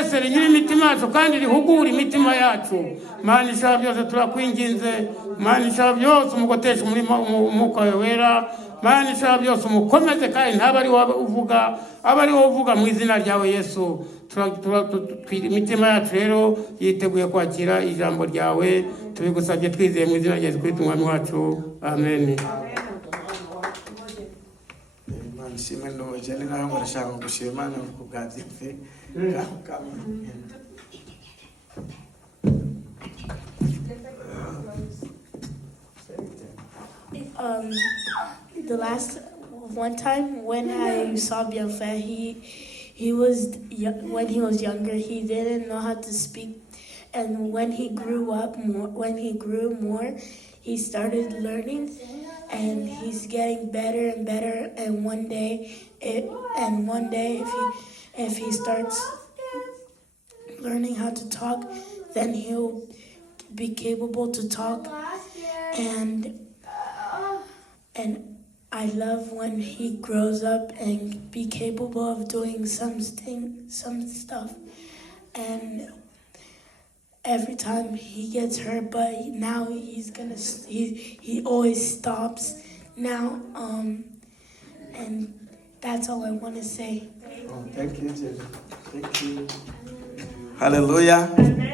ese rigira imitima yacu kandi rihugura imitima yacu. Mana ishaka byose turakwinginze, Mana ishaka byose umugotesha umwuka wera, Mana ishaka byose umukomeze kandi ntaba ari wowe uvuga, aba ari wowe uvuga mu izina ryawe Yesu. Imitima yacu rero yiteguye kwakira ijambo ryawe, tubigusabye twizeye mu izina rya Yesu Kristo umwami wacu, amen. Shimwe no jene nawe murashaka gushima Imana ku bwabyife The last one time when I saw Bienfait, he was when he was younger, he didn't know how to speak, and when he grew more, he started learning. And he's getting better and better. And one day, if he starts learning how to talk, then he'll be capable to talk. And I love when he grows up and be capable of doing some stuff. And every time he gets hurt, but now he always stops now, and that's all I want to say. Oh, thank you, Jesus. Thank you. Hallelujah.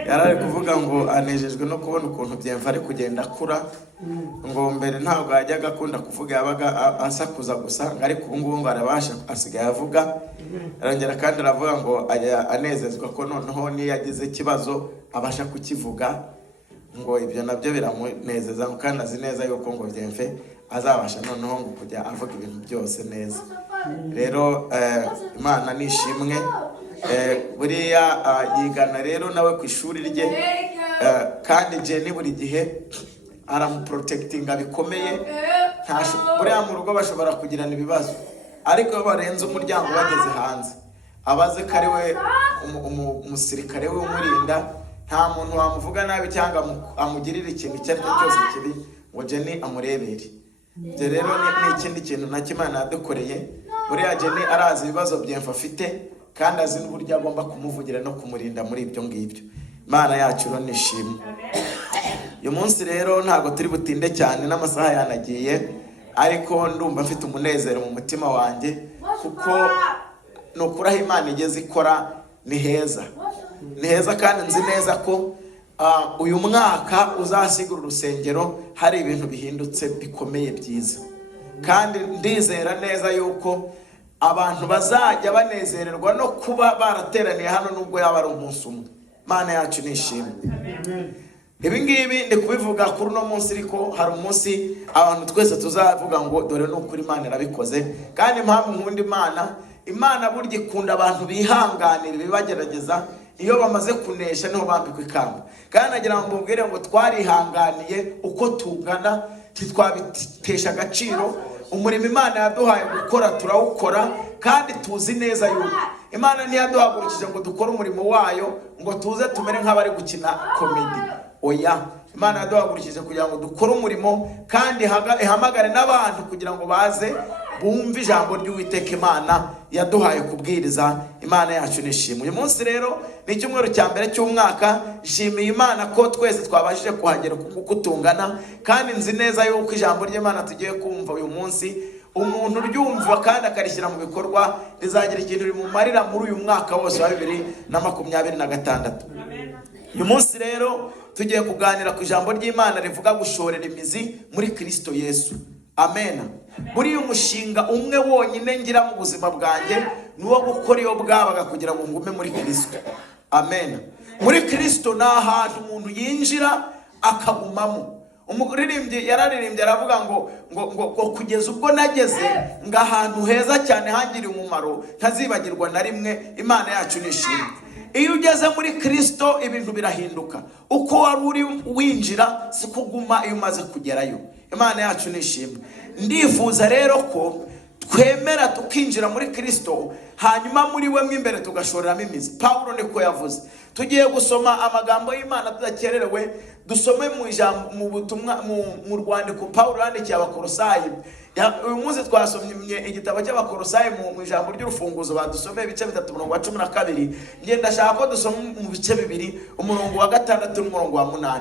Yarari kuvuga ngo anejejwe no kubona ukuntu Bienfait ari kugenda akura, ngo mbere ntabwo yajyaga akunda kuvuga, yabaga asakuza gusa, ariko ubu ngubu ngo arabasha asigaye avuga. Arongera kandi aravuga ngo anezezwa ko noneho ni yagize ikibazo abasha kukivuga, ngo ibyo nabyo biramunezeza, kandi azi neza yuko ngo Bienfait azabasha noneho ngo kujya avuga ibintu byose neza. Rero Imana nishimwe. Buriya yigana rero nawe ku ishuri rye, kandi Jenny buri gihe aramuprotectinga bikomeye. Buriya mu rugo bashobora kugirana ibibazo, ariko barenze umuryango bageze hanze, abaze ko ari we umusirikare we umurinda, nta muntu wamuvuga nabi cyangwa amugirira ikintu icyo ari cyo cyose kibi ngo Jenny amurebere. Ibyo rero ni ikindi kintu na Imana yadukoreye. Buriya Jenny arazi ibibazo Bienfait afite, kandi azi n'uburyo agomba kumuvugira no kumurinda muri ibyo ngibyo. Imana yacu ro nishimwe. Uyu munsi rero ntago turi butinde cyane, n'amasaha yanagiye, ariko ndumva mfite umunezero mu mutima wanjye, kuko nokuraho Imana igeze ikora ni heza. Ni heza, kandi nzi neza ko uyu mwaka uzasigura urusengero hari ibintu bihindutse bikomeye byiza, kandi ndizera neza yuko abantu bazajya banezererwa no kuba barateraniye hano nubwo yaba ari umunsi umwe. Imana yacu nishimwe. Ibi ngibi ndi kubivuga kuri uno munsi, ariko hari umunsi abantu twese tuzavuga ngo dore n'ukuri Imana irabikoze. Kandi impamvu nkunda Imana burya ikunda abantu bihanganira ibibagerageza, iyo bamaze kunesha niho bambikwa ikamba. Kandi nagira ngo mbubwire ngo twarihanganiye uko tungana, ntitwabitesha agaciro. Umurimo Imana yaduhaye gukora turawukora, kandi tuzi neza yuko Imana ntiyaduhagurukije ngo dukore umurimo wayo ngo tuze tumere nk'abari gukina komedi. Oya, Imana yaduhagurukije kugira ngo dukore umurimo, kandi ihamagare n'abantu kugira ngo baze bumve ijambo ry'Uwiteka Imana yaduhaye kubwiriza. Imana yacu nishimwe. Uyu munsi rero ni icyumweru cya mbere cy'umwaka. Nshimiye Imana ko twese twabashije kuhagera kuko tungana, kandi nzi neza yuko ijambo ry'Imana tugiye kumva uyu munsi, umuntu uryumva kandi akarishyira mu bikorwa, rizagira ikintu rimumarira muri uyu mwaka wose wa 2026. Uyu munsi rero tugiye kuganira ku ijambo ry'Imana rivuga gushorera imizi muri Kristo Yesu. Amen. Buri umushinga umwe wonyine ngira mu buzima bwanjye nuwo gukora iyo bwabaga kugira ngo ngume muri Kristo. Amen. Muri Kristo na ahantu umuntu yinjira akagumamo. Umuririmbyi yararirimbye aravuga ngo kugeza ubwo nageze nga ahantu heza cyane hangiriye umumaro, ntazibagirwa na rimwe. Imana yacu nishimwe. Iyo ugeze muri Kristo ibintu birahinduka. Uko wari uri winjira sikuguma iyo umaze kugerayo. Imana yacu nishimwe. Ndifuza rero ko twemera tukinjira muri Kristo, hanyuma muri we mw'imbere tugashoreramo imizi. Pawulo niko yavuze. Tugiye gusoma amagambo y'Imana tudakererewe, dusome mu butumwa mu rwandiko Pawulo yandikiye Abakolosayi. Uyu munsi twasomye igitabo cy'Abakolosayi mu ijambo ry'urufunguzo, badusomeye ibice 3:12. Ngiye ndashaka ko dusoma mu bice 2, umurongo wa 6 n'umurongo wa 8.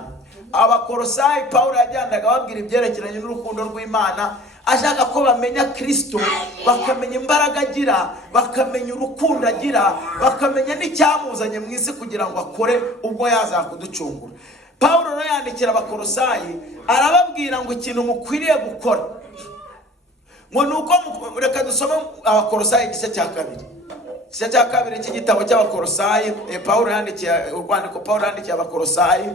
Abakolosayi Pawulo yagendaga babwira ibyerekeranye n'urukundo rw'Imana, ashaka ko bamenya Kristo, bakamenya imbaraga agira, bakamenya urukundo agira, bakamenya n'icyamuzanye mu isi kugira ngo akore ubwo yazakuducungura. Pawulo rero yandikira Abakolosayi arababwira ngo ikintu mukwiriye gukora ngo nuko reka dusome Abakolosayi igice cya 2. Igice cya 2 cy'igitabo cy'Abakolosayi, Pawulo yandikiye urwandiko Pawulo yandikiye Abakolosayi,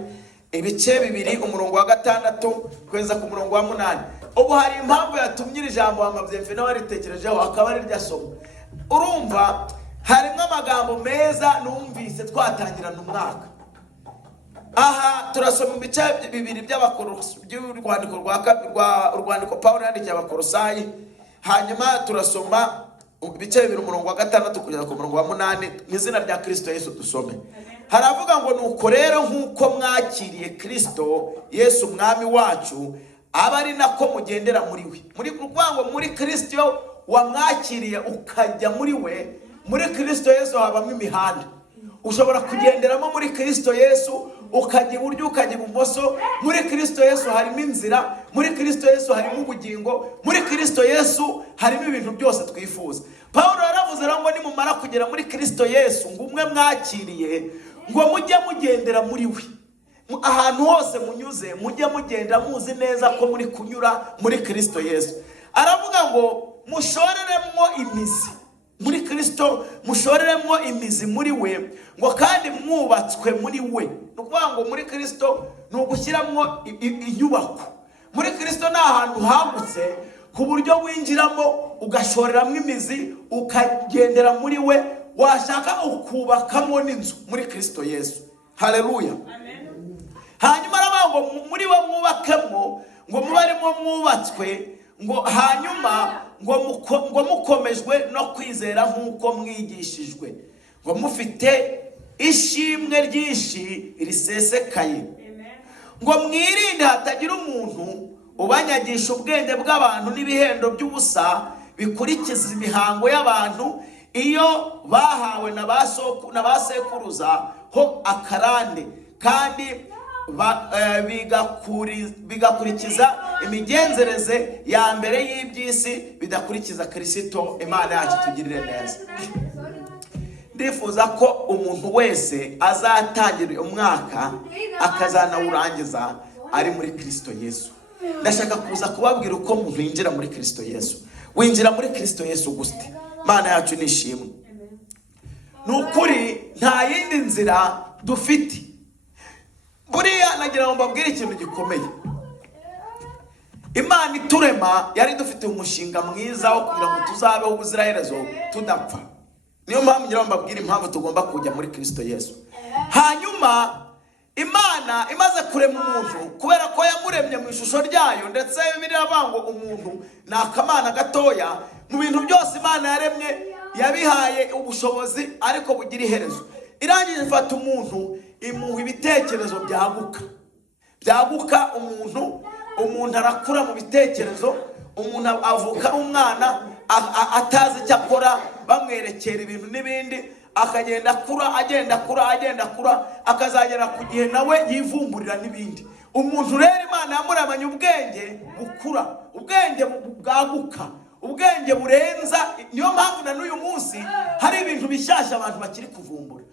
ibice 2 umurongo wa 6 kugeza ku murongo wa 8. Ubu hari impamvu yatumye iri jambo amabyeyi nawe aritekerejeho akaba ari rya somo. Urumva harimo amagambo meza numvise twatangirana umwaka. Aha turasoma ibice 2 by'Abakolosayi by'urwandiko Pawulo yandikiye Abakolosayi, hanyuma turasoma ibice 2 umurongo wa 6 kugeza ku murongo wa 8 n'izina rya Kristo Yesu dusome. Haravuga ngo nuko rero nk'uko mwakiriye Kristo Yesu umwami wacu, aba ari nako mugendera muri we. Muri kurwango muri Kristo wamwakiriye ukajya muri we, muri Kristo Yesu habamo imihanda. Ushobora kugenderamo muri Kristo Yesu, ukajya iburyo ukajya ibumoso. Muri Kristo Yesu harimo inzira, muri Kristo Yesu harimo ubugingo, muri Kristo Yesu harimo ibintu byose twifuza. Pawulo yaravuze ngo nimumara kugera muri Kristo Yesu, ngo umwe mwakiriye, ngo mujye mugendera muri we. Ahantu hose munyuze mujye mugenda muzi neza ko muri kunyura muri Kristo Yesu. Aravuga ngo mushoreremo imizi muri Kristo, mushoreremo imizi muri we, ngo kandi mwubatswe muri we. Nukuvuga ngo muri Kristo nugushyiramo inyubako. Muri Kristo ni ahantu hagutse ku buryo winjiramo ugashoreramo imizi, ukagendera muri we, washaka ukubakamo n'inzu muri Kristo Yesu. Haleluya. Hanyuma aravuga ngo muri we mwubakemo, ngo mubarimo mwubatswe, ngo hanyuma ngo mukomejwe no kwizera nk'uko mwigishijwe, ngo mufite ishimwe ryinshi risesekaye, ngo mwirinde hatagira umuntu ubanyagisha ubwenge bw'abantu n'ibihendo by'ubusa bikurikiza imihango y'abantu, iyo bahawe na ba sekuruza ho akarande, kandi bigakurikiza imigenzereze ya mbere y'iby'isi, bidakurikiza Kristo. Imana yacu tugirire neza. Ndifuza ko umuntu wese azatangira umwaka akazanawurangiza ari muri Kristo Yesu. Ndashaka kuza kubabwira uko umuntu yinjira muri Kristo Yesu. Winjira muri Kristo Yesu gute? Imana yacu nishimwe. Nukuri nta yindi nzira dufite. Buriya nagira ngo mbabwire ikintu gikomeye. Imana iturema yari dufite umushinga mwiza wo kugira ngo tuzabeho ubuziraherezo tudapfa. Niyo mpamvu ngira ngo mbabwire impamvu tugomba kujya muri Kristo Yesu. Hanyuma Imana imaze kurema umuntu, kubera ko yamuremye mu ishusho ryayo, ndetse Bibiliya ivuga ngo umuntu ni akamana gatoya. Mu bintu byose Imana yaremye yabihaye ubushobozi ariko bugira iherezo. Irangije ifata umuntu imuha ibitekerezo byaguka. Umuntu arakura mu bitekerezo, umuntu avuka umwana atazi icyo akora, bamwerekera ibintu n'ibindi, akagenda akura, akazagera ku gihe nawe yivumburira n'ibindi. Umuntu rero Imana yamuramanye ubwenge bukura, ubwenge bwaguka, ubwenge burenza. Niyo mpamvu na n'uyu munsi hari ibintu bishyashya abantu bakiri kuvumbura.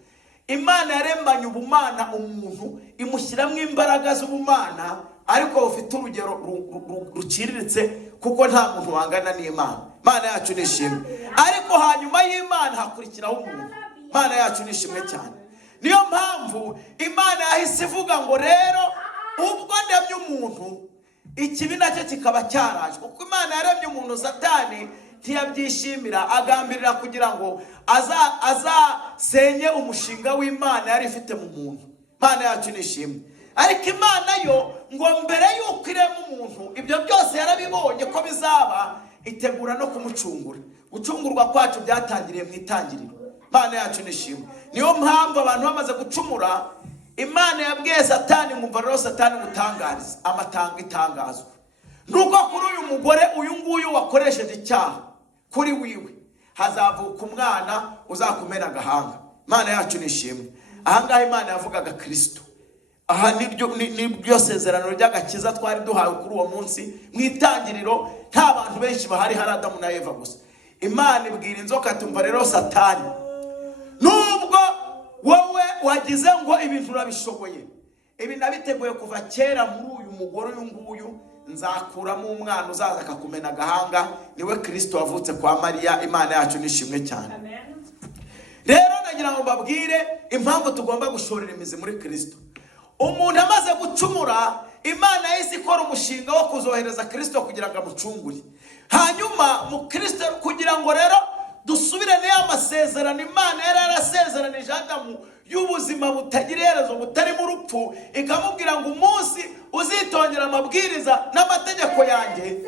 Imana yarembanye ubumana umuntu, imushyiramo imbaraga z'ubumana, ariko ufite urugero ruciriritse, kuko nta muntu wangana n'Imana. Imana yacu nishimwe. Ariko hanyuma y'Imana hakurikiraho umuntu. Imana yacu nishimwe cyane. Niyo mpamvu Imana yahise ivuga ngo rero ubwo ndemye umuntu, ikibi nacyo kikaba cyaraje. Kuko Imana yaremye umuntu, Satani ntiyabyishimira, agambirira kugira ngo azasenye umushinga w'Imana yari ifite mu muntu. Imana yacu nishimwe. Ariko Imana yo ngo mbere y'uko irema umuntu, ibyo byose yarabibonye ko bizaba, itegura no kumucungura. Gucungurwa kwacu byatangiriye mu itangiriro. Imana yacu nishimwe. Niyo mpamvu abantu bamaze gucumura, Imana yabwiye Satani, mwumva rero Satani gutangariza amatanga itangazo. Nuko kuri uyu mugore uyu nguyu wakoresheje icyaha, kuri wiwe hazavuka umwana uzakumena agahanga. Imana yacu nishimwe. Ahangaha Imana yavugaga Kristo. Aha nibyo sezerano ry'agakiza twari duhawe kuri uwo munsi mu itangiriro. Nta bantu benshi bahari, hari Adamu na Eva gusa. Imana ibwira inzoka, tumva rero Satani, nubwo wowe wagize ngo ibintu urabishoboye, ibi nabiteguye kuva kera muri uyu mugore uyu nguyu, nzakuramo umwana uzaza akakumena agahanga, niwe Kristo wavutse kwa Mariya. Imana yacu nishimwe cyane. Rero nagira ngo mbabwire impamvu tugomba gushorera imizi muri Kristo. Umuntu amaze gucumura, Imana yahise ikora umushinga wo kuzohereza Kristo kugira ngo amucungure. Hanyuma mu Kristo, kugira ngo rero dusubirane amasezerano Imana yari yarasezeranije Adamu y'ubuzima butagira iherezo butarimo urupfu, ikamubwira ngo umunsi uzitondera amabwiriza n'amategeko yanjye,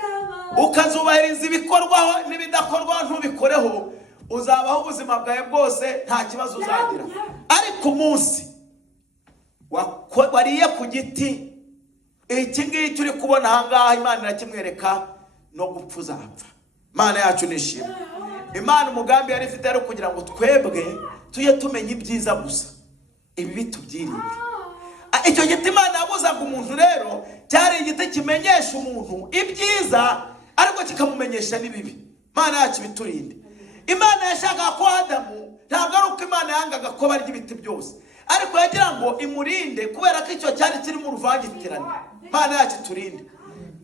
ukazubahiriza ibikorwaho n'ibidakorwaho ntubikoreho, uzabaho ubuzima bwawe bwose nta kibazo uzagira. Ariko umunsi wariye ku giti, iki ngiki uri kubona ahangaha, Imana irakimwereka, no gupfa uzapfa. Imana yacu nishimwe. Imana umugambi yari ifite ari kugira ngo twebwe tujye tumenya ibyiza gusa, ibibi tubyirinde. Icyo giti Imana yabuzaga umuntu rero cyari igiti kimenyesha umuntu ibyiza, ariko kikamumenyesha n'ibibi. Imana yacu biturinde. Imana yashakaga ko Adamu, ntabwo ari uko Imana yangaga ko barya ibiti byose, ariko yagira ngo imurinde, kubera ko icyo cyari kirimo uruvangitirane. Imana yacu turinde.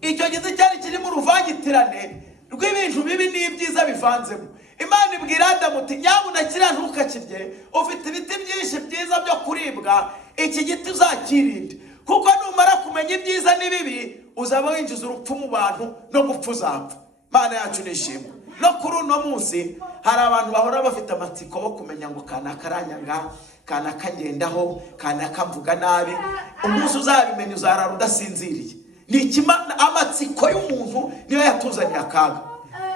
Icyo giti cyari kirimo uruvangitirane rw'ibintu bibi n'ibyiza bivanzemo. Imana ibwira Adamu iti, nyabuna kiriya ntukakirye, ufite ibiti byinshi byiza byo kuribwa, iki giti uzakirinde, kuko numara kumenya ibyiza n'ibibi uzaba winjiza urupfu mu bantu, no gupfa uzapfa. Imana yacu nishimwe. No kuri uno munsi hari abantu bahora bafite amatsiko bo kumenya ngo kanaka aranyanga, kanaka ngendaho, kanaka mvuga nabi. Umunsi uzabimenya uzarara udasinziriye. Ni amatsiko y'umuntu niyo yatuzaniye akaga.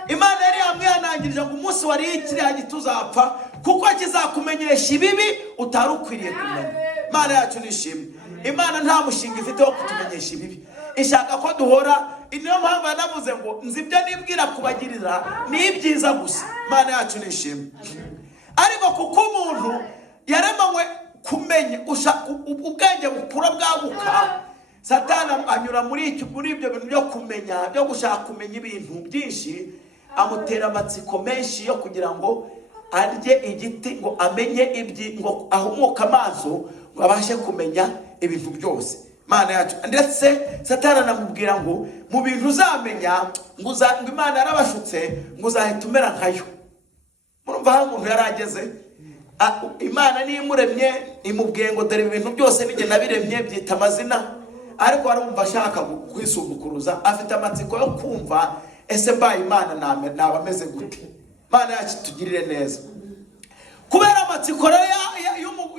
Imana yari yamwihanangirije ngo umunsi wariye kiriya giti uzapfa, kuko kizakumenyesha ibibi utari ukwiriye kumenya. Imana yacu nishimwe. Imana nta mushinga ifite wo kutumenyesha ibibi, ishaka ko duhora. Niyo mpamvu yanavuze ngo nzi ibyo nibwira kubagirira ni ibyiza gusa. Imana yacu nishimwe. Ariko kuko umuntu yaremanywe kumenya, ubwenge bukura bwaguka, Satani anyura muri ibyo bintu byo kumenya, byo gushaka kumenya ibintu byinshi, amutera amatsiko menshi yo kugira ngo arye igiti, ngo amenye ngo ahumuke amaso, ngo abashe kumenya ibintu byose. Imana yacu, ndetse Satani anamubwira ngo mu bintu uzamenya, ngo Imana yarabashutse, ngo uzahita umera nkayo. Murumva aho umuntu yarageze. Imana niyo imuremye, imubwiye ngo dore ibintu byose nijye nabiremye, byita amazina. Ariko arumva ashaka kwisumbukuruza, afite amatsiko yo kumva, ese mbaye Imana naba ameze gute? Imana yacu tugirire neza. Kubera amatsiko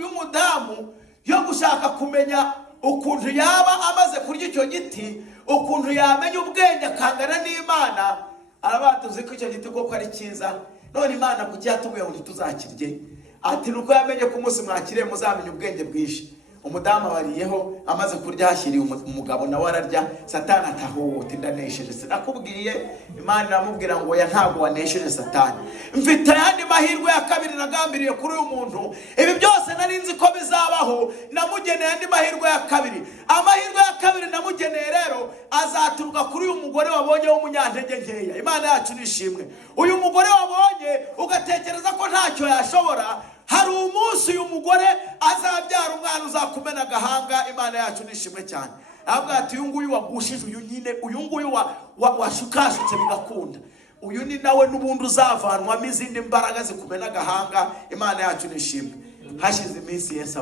y'umudamu yo gushaka kumenya ukuntu yaba amaze kurya icyo giti, ukuntu yamenya ubwenge akangana n'Imana, arabatuze ko icyo giti koko ari cyiza. None Imana kuki yatubwiye ngo ntituzakirye? Ati nuko yamenye ko umunsi mwakiriye muzamenya ubwenge bwinshi. Umudamu abariyeho, amaze kurya hashyiriye umugabo nawe ararya. Satani atahuta, ndanesheje. Sinakubwiye? Imana iramubwira ngo ya ntabwo wanesheje Satani, mfite ayandi mahirwe ya kabiri nagambiriye kuri uyu muntu. Ibi byose nari nzi ko bizabaho, namugeneye andi mahirwe ya kabiri. Amahirwe ya kabiri namugeneye rero azaturuka kuri uyu mugore wabonye w'umunyantege nkeya. Imana yacu nishimwe. Uyu mugore wabonye ugatekereza ko ntacyo yashobora, hari umunsi uyu mugore azabyara umwana uzakumena agahanga. Imana yacu nishimwe cyane. Avuga ati, uyu nguyu wagushije, uyu nyine, uyu nguyu washukashutse bigakunda, uyu ni nawe n'ubundi uzavanwamo izindi mbaraga zikumena agahanga. Imana yacu nishimwe. Hashize iminsi Yesu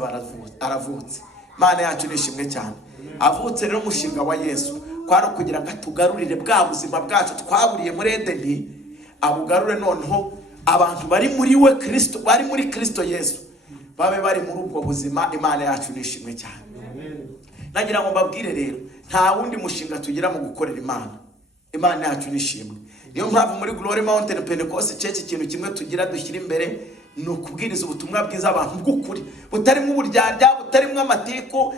aravutse. Imana yacu nishimwe cyane. Avutse rero umushinga wa Yesu kwari kugira ngo atugarurire bwa buzima bwacu twaburiye muri Edeni, abugarure noneho abantu bari muri we Kristo, bari muri Kristo Yesu, babe bari muri ubwo buzima. Imana yacu nishimwe cyane. Nagira ngo mbabwire rero, nta wundi mushinga tugira mu gukorera Imana. Imana yacu nishimwe. niyo mpamvu muri Glory Mountain Pentecost Church ikintu kimwe tugira dushyira imbere ni ukubwiriza ubutumwa bwiza abantu bw'ukuri butarimo uburyarya, butarimo amatiku.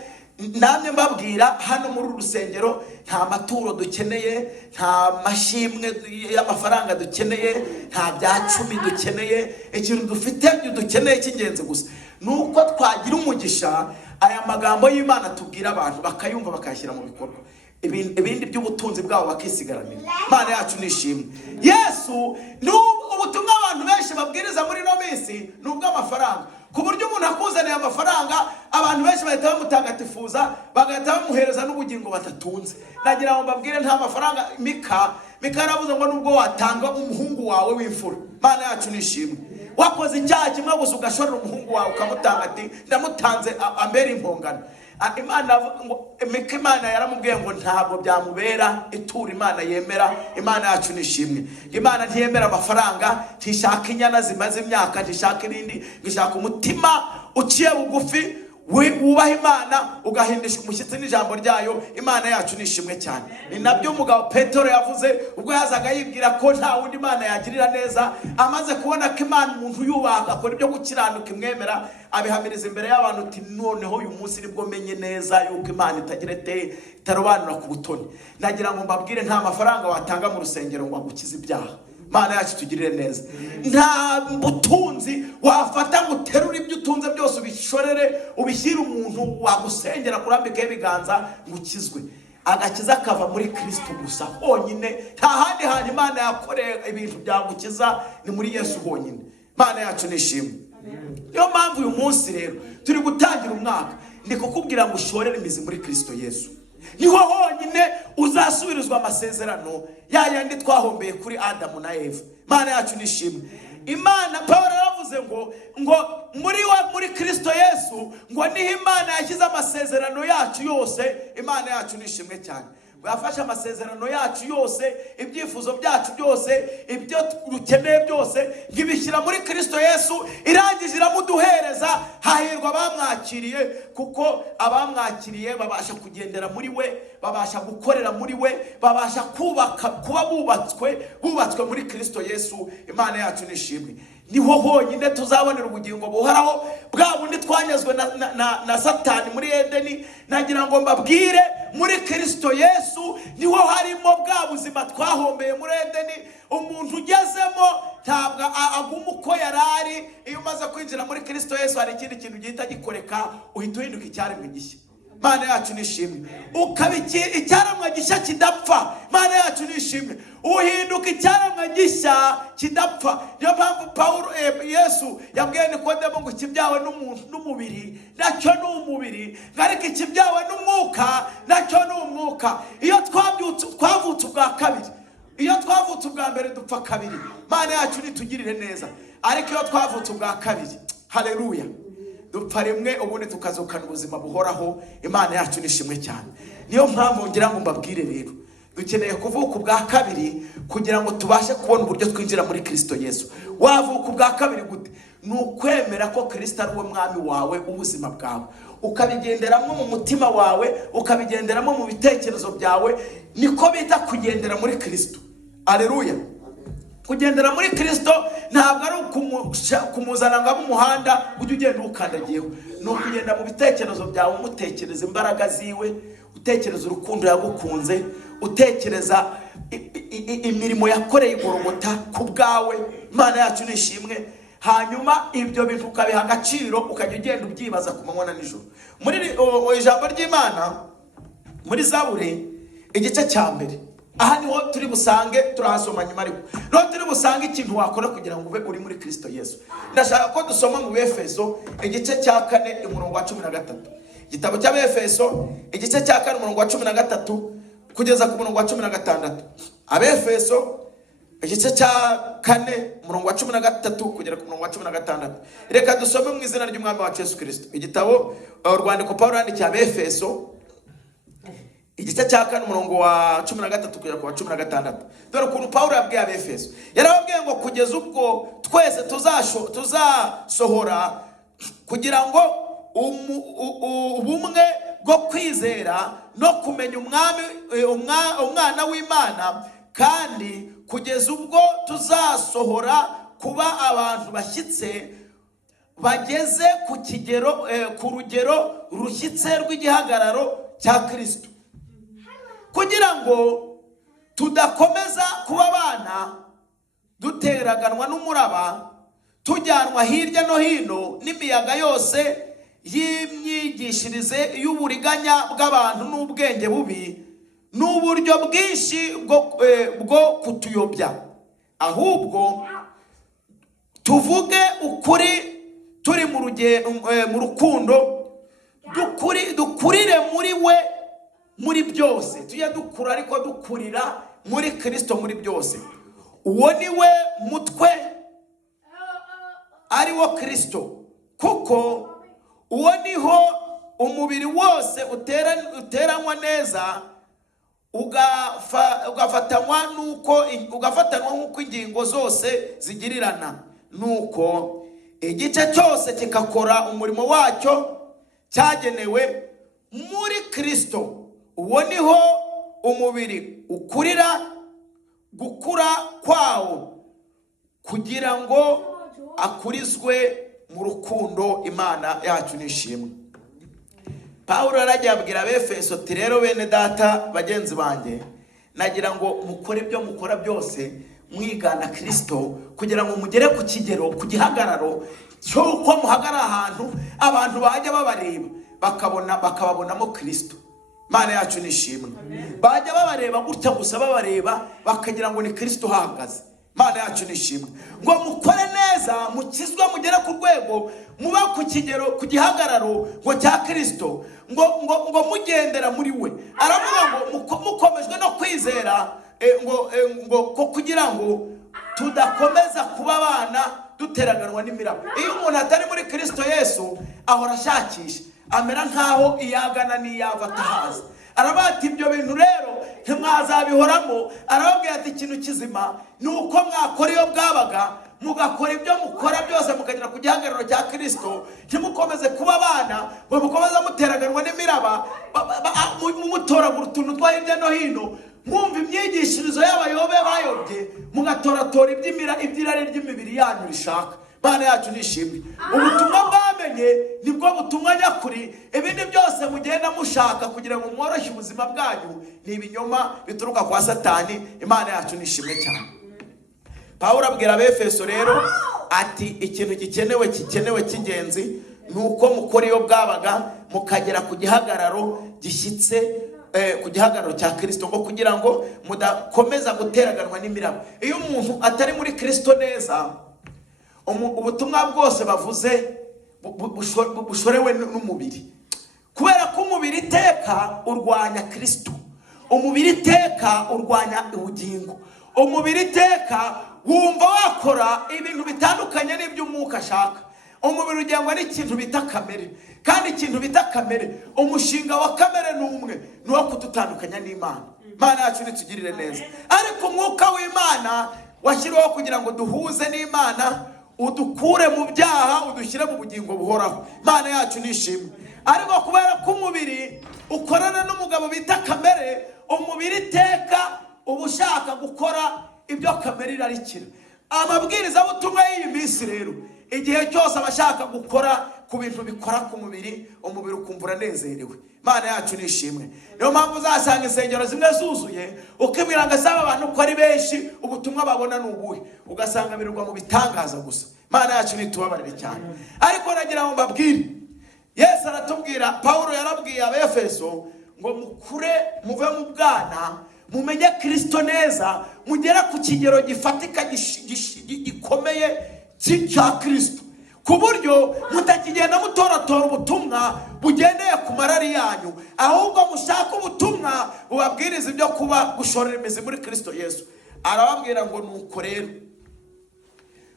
Namwe mbabwira hano muri urusengero nta maturo dukeneye, nta mashimwe y'amafaranga dukeneye, nta bya 10 dukeneye. Ikintu dufite dukeneye cy'ingenzi gusa nuko twagira umugisha aya magambo y'Imana tubwira abantu bakayumva bakayashyira mu bikorwa, ibindi by'ubutunzi bwabo bakisigaranira. Imana yacu nishimwe. Yesu ni ubutumwa abantu benshi babwiriza muri no minsi nubwo amafaranga, ku buryo umuntu akuzaniye amafaranga abantu benshi bahita bamutagatifuza, bagahita bamuhereza n'ubugingo batatunze. Nagira ngo mbabwire nta mafaranga. Mika yaravuze ngo nubwo watanga umuhungu wawe w'imfura. Imana yacu nishimwe. Wakoze icyaha kimwe gusa ugashorera umuhungu wawe ukamutanga ati ndamutanze ambere impongano. Imana yaramubwiye ngo ntabwo byamubera itura Imana yemera. Imana yacu nishimwe. Imana ntiyemera amafaranga, ntishaka inyana zimaze imyaka, ntishaka irindi, ngishaka umutima uciye bugufi wubaha Imana ugahindisha umushyitsi n'ijambo ryayo. Imana yacu nishimwe cyane. Ni nabyo umugabo Petero yavuze ubwo yazaga yibwira ko nta wundi Imana yagirira neza, amaze kubona ko Imana umuntu yubaha akora ibyo gukiranuka imwemera, abihamiriza imbere y'abantu uti noneho uyu munsi nibwo menye neza yuko Imana itagira itarobanura ku butoni. Nagira ngo mbabwire nta mafaranga watanga mu rusengero ngo agukize ibyaha. Imana yacu tugirire neza. Nta butunzi wafata ngo uterure ibyo utunze byose ubishorere ubishyire umuntu wagusengera kurambika ibiganza ngo ukizwe. Agakiza kava muri Kristo gusa honyine, nta handi hantu Imana yakoreye ibintu byagukiza, ni muri Yesu honyine. Imana yacu nishimwe. Niyo mpamvu uyu munsi rero turi gutangira umwaka ndi kukubwira ngo ushorere imizi muri Kristo Yesu. Niho honyine uzasubirizwa amasezerano yayandi twahombeye kuri Adamu na Eva. Imana yacu nishimwe. Imana Paulo yaravuze ngo muri Kristo Yesu ngo niho Imana yashyize amasezerano yacu yose. Imana yacu nishimwe cyane. Yafashe amasezerano yacu yose, ibyifuzo byacu byose, ibyo dukeneye byose ngibishyira muri Kristo Yesu, irangije iramuduhereza. Hahirwa abamwakiriye, kuko abamwakiriye babasha kugendera muri we, babasha gukorera muri we, babasha kuba bubatswe muri Kristo Yesu. Imana yacu nishimwe. Niho honyine tuzabonera ubugingo buhoraho, bwa bundi twanyazwe na Satani muri Edeni. Nagira ngo mbabwire muri Kristo Yesu niho harimo bwa buzima twahombeye muri Edeni. Umuntu ugezemo ntabwo aguma uko yarari. Iyo umaze kwinjira muri Kristo Yesu hari ikindi kintu gihita gikoreka, uhita uhinduka icyaremwe gishya. Imana yacu nishimwe. Ukabiki icyaremwe gishya kidapfa. Imana yacu nishimwe. Uhinduka icyaremwe gishya kidapfa. Niyo mpamvu Paulo Yesu yabwiye Nikodemo ngo ikibyawe n'umubiri nacyo ni umubiri, ariko ikibyawe n'umwuka nacyo ni umwuka. Iyo twavutse ubwa kabiri, iyo twavutse ubwa mbere dupfa kabiri. Imana yacu nitugirire neza. Ariko iyo twavutse ubwa kabiri, haleluya, dupfa rimwe ubundi tukazukana ubuzima buhoraho. Imana yacu nishimwe cyane. Niyo mpamvu ngira ngo mbabwire rero dukeneye kuvuka ubwa kabiri kugira ngo tubashe kubona uburyo twinjira muri Kristo Yesu. Wavuka ubwa kabiri gute? Ni ukwemera ko Kristo ari we mwami wawe ubuzima bwawe, ukabigenderamo mu mutima wawe, ukabigenderamo mu bitekerezo byawe. Niko bita kugendera muri Kristo. Haleluya. Kugendera muri Kristo ntabwo ari kumuzana ngo umuhanda ujye ugenda ukandagiyeho. Ni ukugenda mu bitekerezo byawe, umutekereza imbaraga ziwe, utekereza urukundo yagukunze, utekereza imirimo yakoreye Golgotha ku bwawe. Imana yacu nishimwe. Hanyuma ibyo bintu ukabiha agaciro, ukajya ugenda ubyibaza ku manywa na nijoro. Muri ijambo ry'Imana muri Zaburi igice cya mbere, aha niho turi busange, turahasoma nyuma ariko niho turi busange ikintu wakora kugira ngo ube uri muri Kristo Yesu. Ndashaka ko dusoma mu Efeso igice cya 4 umurongo wa 13. Igitabo cy'Abefeso igice cya 4 umurongo wa 13 kugeza ku murongo wa 16. Abefeso igice cya 4 umurongo wa 13 kugera ku murongo wa 16. Reka dusome mu izina ry'Umwami wacu Yesu Kristo. Igitabo urwandiko Paulo yandikiye Abefeso igice cya 4 umurongo wa 13 kugera ku wa 16. Dore ukuntu Paulo yabwiye Abefeso. Yarababwiye ngo kugeza ubwo twese tuzasohora kugira ngo ubumwe bwo kwizera no kumenya umwana w'Imana kandi kugeza ubwo tuzasohora kuba abantu bashyitse bageze ku rugero rushyitse rw'igihagararo cya Kristo, kugira ngo tudakomeza kuba abana duteraganwa n'umuraba, tujyanwa hirya no hino n'imiyaga yose y'imyigishirize y'uburiganya bw'abantu n'ubwenge bubi n'uburyo bwinshi bwo kutuyobya. Ahubwo tuvuge ukuri turi mu rukundo, dukurire muri we muri byose. Tujye dukura ariko dukurira muri Kristo muri byose. Uwo ni we mutwe, ari wo Kristo, kuko uwo niho umubiri wose uteranywa neza ugafatanywa nk'uko ingingo zose zigirirana, nuko igice cyose kigakora umurimo wacyo cyagenewe muri Kristo. Uwo niho umubiri ukurira gukura kwawo, kugira ngo akurizwe mu rukundo. Imana yacu nishimwe. Pawulo yaragiye abwira Abefeso ati, rero bene data bagenzi banjye, nagira ngo mukore ibyo mukora byose mwigana Kristo, kugira ngo mugere ku kigero, ku gihagararo cy'uko muhagarara ahantu abantu bajya babareba bakababonamo Kristo. Imana yacu nishimwe. Bajya babareba gutya gusa, babareba bakagira ngo ni Kristo uhagaze. Imana yacu nishimwe. Ngo mukore neza, mukizwe, mugere ku rwego, muba ku kigero, ku gihagararo ngo cya Kristo, ngo mugendera muri we. Aravuga ngo mukomejwe no kwizera, ngo kugira ngo tudakomeza kuba abana duteraganwa n'imiraba. Iyo umuntu atari muri Kristo Yesu, ahora ashakisha, amera nkaho iyagana n'iyava atahazi. Arabati ibyo bintu rero ntimwazabihoramo. Arababwira ati, ikintu kizima ni uko mwakora iyo bwabaga, mugakora ibyo mukora byose, mukagera ku gihagararo cya Kristo. Ntimukomeze kuba abana ngo mukomeze muteraganwa n'imiraba, mutoragura utuntu twa hirya no hino, mwumva imyigishirizo y'abayobe bayobye, mugatoratora iby'irari ry'imibiri yanyu rishaka. Imana yacu nishimwe. Ubutumwa bwamenye nibwo butumwa nyakuri. Ibindi byose mugenda mushaka kugira ngo mworoshye ubuzima bwanyu ni ibinyoma bituruka kwa Satani. Imana yacu nishimwe cyane. Pawulo abwira Abefeso rero ati, ikintu gikenewe cy'ingenzi ni uko mukora iyo bwabaga, mukagera ku gihagararo gishyitse, ku gihagararo cya Kristo, ngo kugira ngo mudakomeza guteraganwa n'imiraba. Iyo umuntu atari muri Kristo neza, ubutumwa bwose bavuze bushorewe n'umubiri, kubera ko umubiri iteka urwanya Kristo. Umubiri iteka urwanya ubugingo. Umubiri iteka wumva wakora ibintu bitandukanye n'iby'umwuka ashaka. Umubiri ugengwa n'ikintu bita kamere, kandi ikintu bita kamere, umushinga wa kamere ni umwe, ni uwo kudutandukanya n'Imana. Imana yacu nitugirire neza. Ariko umwuka w'Imana washyiriweho kugira ngo duhuze n'Imana, udukure mu byaha, udushyire mu bugingo buhoraho. Imana yacu nishimwe. Ariko kubera ko umubiri ukorana n'umugabo bita kamere, umubiri iteka uba ushaka gukora ibyo kamere irarikira. Amabwiriza butumwa y'iyi minsi rero, igihe cyose abashaka gukora ku bintu bikora ku mubiri, umubiri ukumva uranezerewe. Imana yacu nishimwe. Niyo mpamvu uzasanga insengero zimwe zuzuye, ukibwira ngo asaba abantu ko ari benshi, ubutumwa babona ni ubuhe, ugasanga birirwa mu bitangaza gusa. Imana yacu nitubabarire cyane. Ariko nagira ngo mbabwire, Yesu aratubwira, Pawulo yarabwiye Abefeso ngo mukure, muve mu bwana, mumenye Kristo neza, mugera ku kigero gifatika gikomeye cya Kristo, ku buryo mutakigenda mutoratora ubutumwa bugendeye ku marari yanyu, ahubwo mushaka ubutumwa bubabwiriza ibyo kuba gushorera imizi muri Kristo Yesu. Arababwira ngo nuko rero,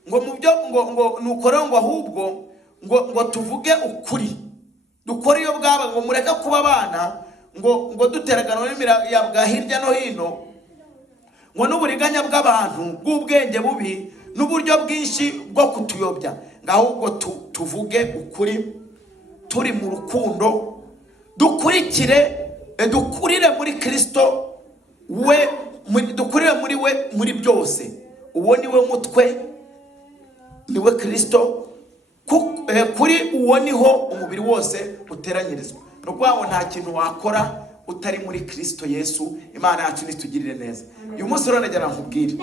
ngo mu byo ngo nuko rero, ngo ahubwo ngo tuvuge ukuri, dukore iyo bwaba, ngo mureke kuba abana ngo duteraganwa n'imiyaga hirya no hino, ngo n'uburiganya bw'abantu bw'ubwenge bubi n'uburyo bwinshi bwo kutuyobya. Ahubwo tuvuge ukuri, turi mu rukundo, dukurire muri Kristo we dukurire muri we muri byose. Uwo ni we mutwe, ni we Kristo. Kuri uwo niho umubiri wose uteranyirizwa. Nukuvuga ngo nta kintu wakora utari muri Kristo Yesu. Imana yacu nitugirire neza. Uyu munsi rero nagira nkubwire,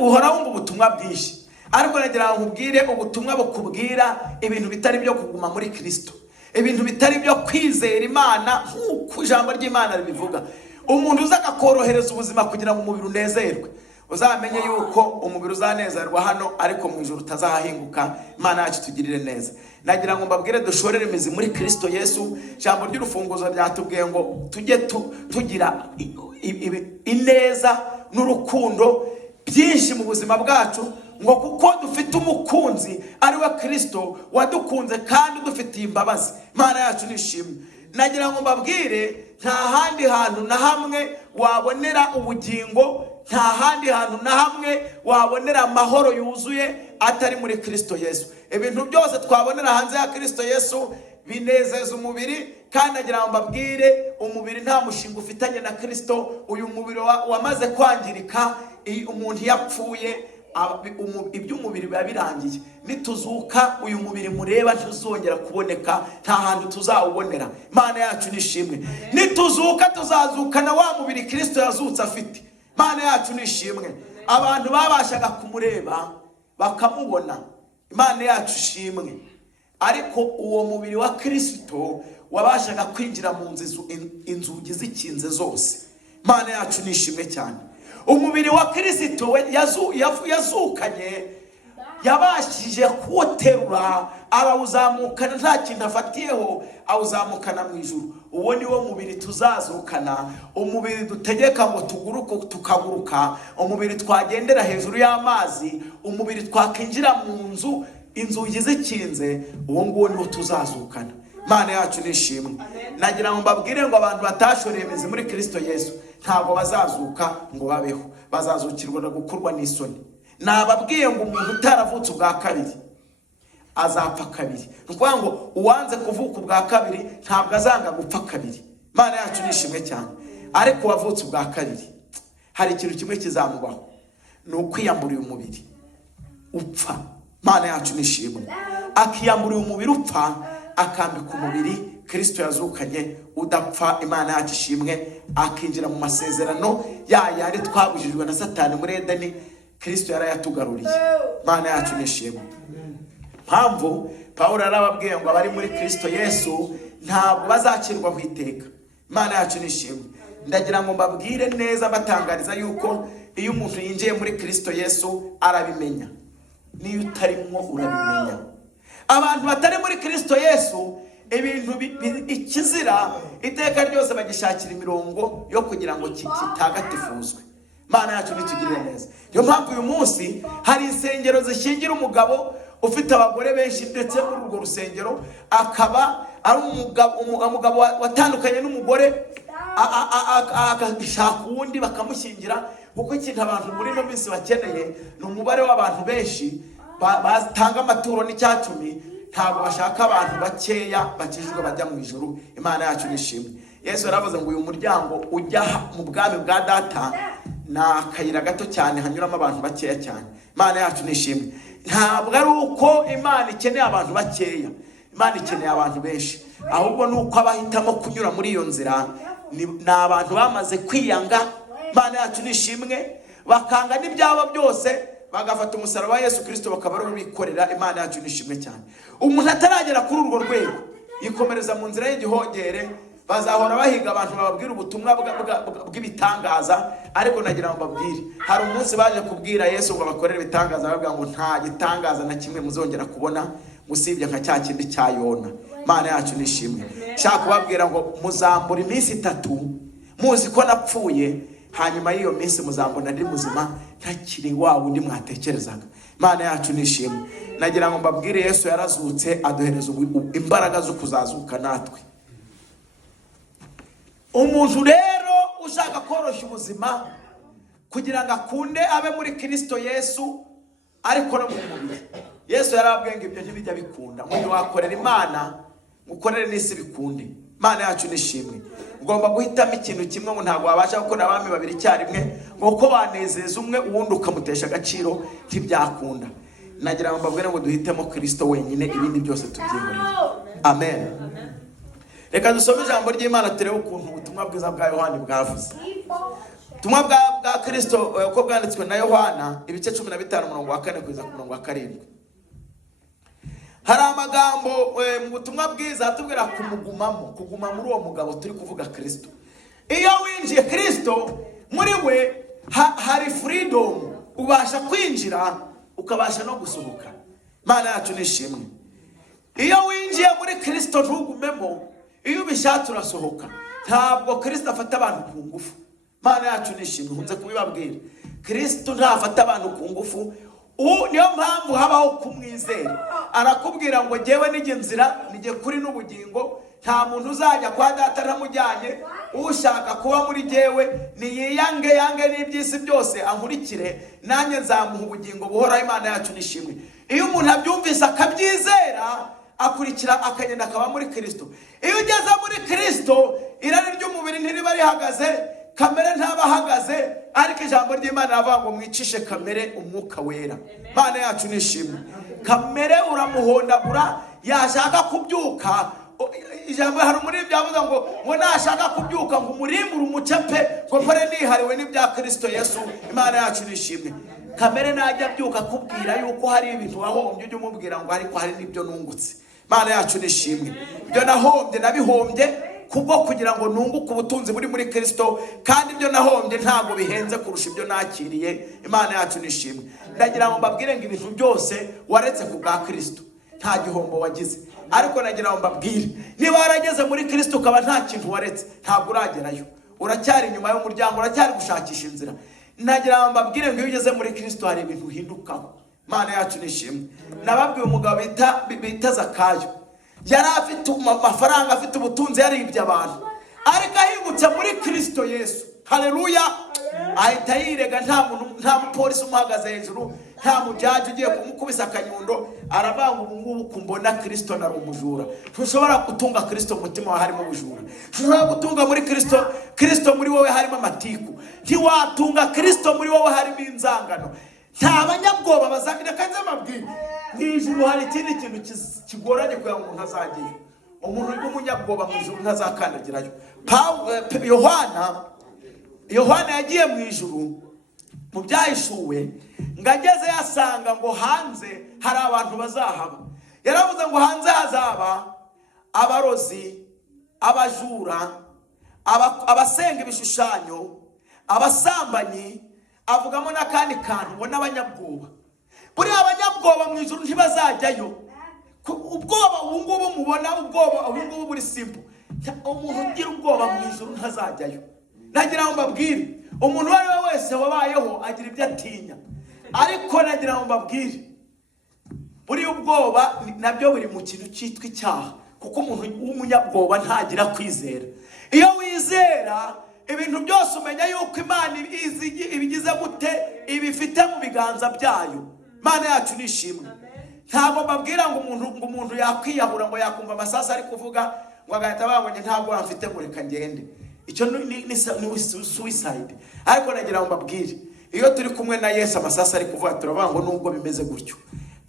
uhora wumva ubutumwa bwinshi, ariko nagira nkubwire ubutumwa bukubwira ibintu bitari byo kuguma muri Kristo, ibintu bitari byo kwizera Imana nk'uko ijambo ry'Imana ribivuga. Umuntu uza akakorohereza ubuzima kugira ngo umubiri unezerwe, uzamenye yuko umubiri uzanezerwa hano, ariko mu ijuru utazahahinguka. Imana yacu tugirire neza. Nagira ngo mbabwire dushorere imizi muri Kristo Yesu. Ijambo ry'urufunguzo ryatubwiye ngo tujye tugira ineza n'urukundo byinshi mu buzima bwacu, ngo kuko dufite umukunzi ari we Kristo wadukunze kandi udufitiye imbabazi. Imana yacu nishimwe. Nagira ngo mbabwire nta handi hantu na hamwe wabonera ubugingo, nta handi hantu na hamwe wabonera amahoro yuzuye atari muri Kristo Yesu. Ibintu byose twabonera hanze ya Kristo Yesu binezeza umubiri, kandi nagira ngo mbabwire umubiri nta mushinga ufitanye na Kristo. Uyu mubiri wamaze kwangirika, umuntu yapfuye iby'umubiri biba birangiye. Nituzuka uyu mubiri mureba ntuzongera kuboneka, nta hantu tuzawubonera. Imana yacu nishimwe. Nituzuka tuzazukana wa mubiri Kristo yazutse afite. Imana yacu nishimwe. Abantu babashaga kumureba bakamubona. Imana yacu ishimwe. Ariko uwo mubiri wa Kristo wabashaga kwinjira mu nzu, inzugi zikinze zose. Imana yacu nishimwe cyane. Umubiri wa Kristo yazukanye, yabashije kuwuterura arawuzamukana, nta kintu afatiyeho, awuzamukana mu ijuru. Uwo ni wo mubiri tuzazukana, umubiri dutegeka ngo tuguruke tukaguruka, umubiri twagendera hejuru y'amazi, umubiri twakinjira mu nzu inzugi zikinze. Uwo nguwo niwo tuzazukana. Imana yacu nishimwe. Nagira ngo mbabwire ngo abantu batashoreye imizi muri Kristo Yesu ntabwo bazazuka ngo babeho, bazazukirwa no gukurwa n'isoni. Nababwiye ngo umuntu utaravutse ubwa kabiri azapfa kabiri. Nukuvuga ngo uwanze kuvuka ubwa kabiri ntabwo azanga gupfa kabiri. Imana yacu nishimwe cyane. Ariko wavutse ubwa kabiri hari ikintu kimwe kizamubaho, ni ukwiyambura uyu mubiri upfa. Imana yacu nishimwe. Akiyambura uyu mubiri upfa, akambika umubiri Kristo yazukanye udapfa. Imana yacu ishimwe. Akinjira mu masezerano yari twabujijwe na Satani muri Edeni, Kristo yarayatugaruriye. Imana yacu nishimwe. Mpamvu Pawulo yarababwiye ngo abari muri Kristo Yesu ntabwo bazacirwaho iteka. Imana yacu nishimwe. Ndagira ngo mbabwire neza batangariza yuko iyo umuntu yinjiye muri Kristo Yesu arabimenya, niyo utarimo urabimenya. Abantu batari muri Kristo Yesu ibintu ikizira iteka ryose bagishakira imirongo yo kugira ngo kitagatifuzwe. Imana yacu nitugirire neza. Niyo mpamvu uyu munsi hari insengero zishingira umugabo ufite abagore benshi, ndetse muri urwo rusengero akaba ari umugabo watandukanye n'umugore, agashaka uwundi bakamushyingira. Kuko ikintu abantu muri ino minsi bakeneye ni umubare w'abantu benshi batanga amaturo n'icyacumi. Ntabwo bashaka abantu bakeya bakijijwe bajya mu ijuru. Imana yacu nishimwe. Yesu yaravuze ngo uyu muryango ujya mu bwami bwa Data ni akayira gato cyane hanyuramo abantu bakeya cyane. Imana yacu nishimwe. Ntabwo ari uko Imana ikeneye abantu bakeya, Imana ikeneye abantu benshi. Ahubwo ni uko abahitamo kunyura muri iyo nzira ni abantu bamaze kwiyanga. Imana yacu nishimwe. Bakanga n'ibyabo byose, bagafata umusaraba wa Yesu Kristo bakaba ari ubikorera. Imana yacu nishimwe cyane. Umuntu ataragera kuri urwo rwego yikomereza mu nzira y'igihogere, bazahora bahiga abantu bababwira ubutumwa bw'ibitangaza. Ariko nagira ngo mbabwire, hari umunsi baje kubwira Yesu ngo bakorere ibitangaza, bavuga ngo nta gitangaza na kimwe muzongera kubona usibye nka cya kindi cya Yona. Imana yacu nishimwe. Shaka kubabwira ngo muzambura iminsi 3 muzi ko napfuye, hanyuma y'iyo minsi muzambona ndi muzima ntakiri wa wundi mwatekerezaga. Imana yacu nishimwe. Nagira ngo mbabwire Yesu yarazutse aduhereza imbaraga zo kuzazuka natwe. Umuntu rero ushaka koroshya ubuzima kugira ngo akunde abe muri Kristo Yesu, ariko no mu mubiri, Yesu yarababwiye ngo ibyo ntibijya bikunda. Ngo wakorera Imana mukorere n'isi bikunde. Imana yacu nishimwe. Ugomba guhitamo ikintu kimwe, ngo ntabwo wabasha gukora abami babiri icyarimwe, ngo uko wanezeza umwe uwundi ukamutesha agaciro, ntibyakunda. Nagira ngo mbabwire ngo duhitemo Kristo wenyine, ibindi byose tubyihorere. Amen. Reka dusome ijambo ry'Imana turebe ukuntu ubutumwa bwiza bwa Yohana bwavuze. Ubutumwa bwa Kristo uko bwanditswe na Yohana, ibice 15 umurongo wa 4 kugeza ku murongo wa 7. Hari amagambo mu butumwa bwiza atubwira kuguma muri uwo mugabo turi kuvuga Kristo. Iyo winjiye Kristo, muri we hari freedom, ubasha kwinjira ukabasha no gusohoka. Imana yacu nishimwe. Iyo winjiye muri Kristo ntugumemo, iyo ubishatse urasohoka. Ntabwo Kristo afata abantu ku ngufu. Imana yacu nishimwe. Nkunze kubibabwira, Kristo ntafata abantu ku ngufu. Niyo mpamvu habaho kumwizera. Arakubwira ngo jyewe nijye nzira, nijye kuri n'ubugingo, nta muntu uzajya kwa Data ntamujyanye. Ushaka kuba muri jyewe niyiyange n'iby'isi byose ankurikire, nanjye nzamuha ubugingo buhoraho. Imana yacu nishimwe. Iyo umuntu abyumvise akabyizera, akurikira akagenda akaba muri Kristo. Iyo ugeze muri Kristo, irari ry'umubiri ntiriba rihagaze, kamere ntabahagaze, ariko ijambo ry'Imana ravuga ngo mwicishe kamere umwuka wera. Imana yacu nishimwe. Kamere uramuhondagura, yashaka kubyuka. Ijambo hari muri byavuga ngo nashaka kubyuka ngo umurimbure umucepe, ngo pare nihariwe n'ibya Kristo Yesu. Imana yacu nishimwe. Kamere najya byuka kubwira yuko hari ibintu wahombye, ujye umubwira ngo ariko hari n'ibyo nungutse. Imana yacu nishimwe. Ibyo nahombye nabihombye kubwo kugira ngo nunguke ubutunzi buri muri Kristo, kandi ibyo nahombye ntabwo bihenze kurusha ibyo nakiriye. Imana yacu nishimwe. Ndagira ngo mbabwire ngo ibintu byose waretse ku bwa Kristo, nta gihombo wagize. Ariko nagira ngo mbabwire, niba warageze muri Kristo ukaba nta kintu waretse, ntabwo uragerayo. Uracyari inyuma y'umuryango, uracyari gushakisha inzira. Nagira ngo mbabwire ngo iyo ugeze muri Kristo hari ibintu uhindukaho. Imana yacu nishimwe. Nababwiye umugabo bita Zakayo, yari afite amafaranga, afite ubutunzi, yaribye abantu, ariko ahingutse muri Kristo Yesu. Haleluya. Ahita yirega, nta mupolisi umuhagaze hejuru, nta mujaji ugiye kumukubisa akanyundo. Arabanga ubu ngubu kumbona Kristo nari umujura. Ntushobora gutunga Kristo umutima wawe harimo ubujura. Ntushobora gutunga muri Kristo muri wowe harimo amatiku. Ntiwatunga Kristo muri wowe harimo inzangano. Nta banyabwoba bazamira kanze amabwire. N'ijuru hari ikindi kintu kigoranye kugira ngo ntazagiye. Umuntu w'umunyabwoba mu ijuru ntazakandagirayo. Yohana yagiye mu ijuru mu byahishuwe, ngo ageze yasanga ngo hanze hari abantu bazahaba. Yaravuze ngo hanze hazaba abarozi, abajura, abasenga ibishushanyo, abasambanyi, avugamo n'akandi kantu ngo n'abanyabwoba. Buriya abanyabwoba mu ijuru ntibazajyayo. Ubwoba ubu ngubu mubona, ubwoba ubu ngubu buri simple. Umuntu ugira ubwoba mu ijuru ntazajyayo. Nagira ngo mbabwire, umuntu uwo ari we wese wabayeho agira ibyo atinya. Ariko nagira ngo mbabwire, buriya ubwoba nabyo buri mu kintu cyitwa icyaha, kuko umuntu w'umunyabwoba ntagira kwizera. Iyo wizera ibintu byose umenya yuko Imana ibigize gute, ibifite mu biganza byayo. Imana yacu nishimwe. Ntabwo mbabwira ngo umuntu yakwiyahura ngo yakumva amasasa ari kuvuga ngo agahita abanganye ntabwo bamfite ngo reka ngende. Icyo ni suicide. Ariko nagira ngo mbabwire, iyo turi kumwe na Yesu amasasa ari kuvuga, turavuga ngo nubwo bimeze gutyo,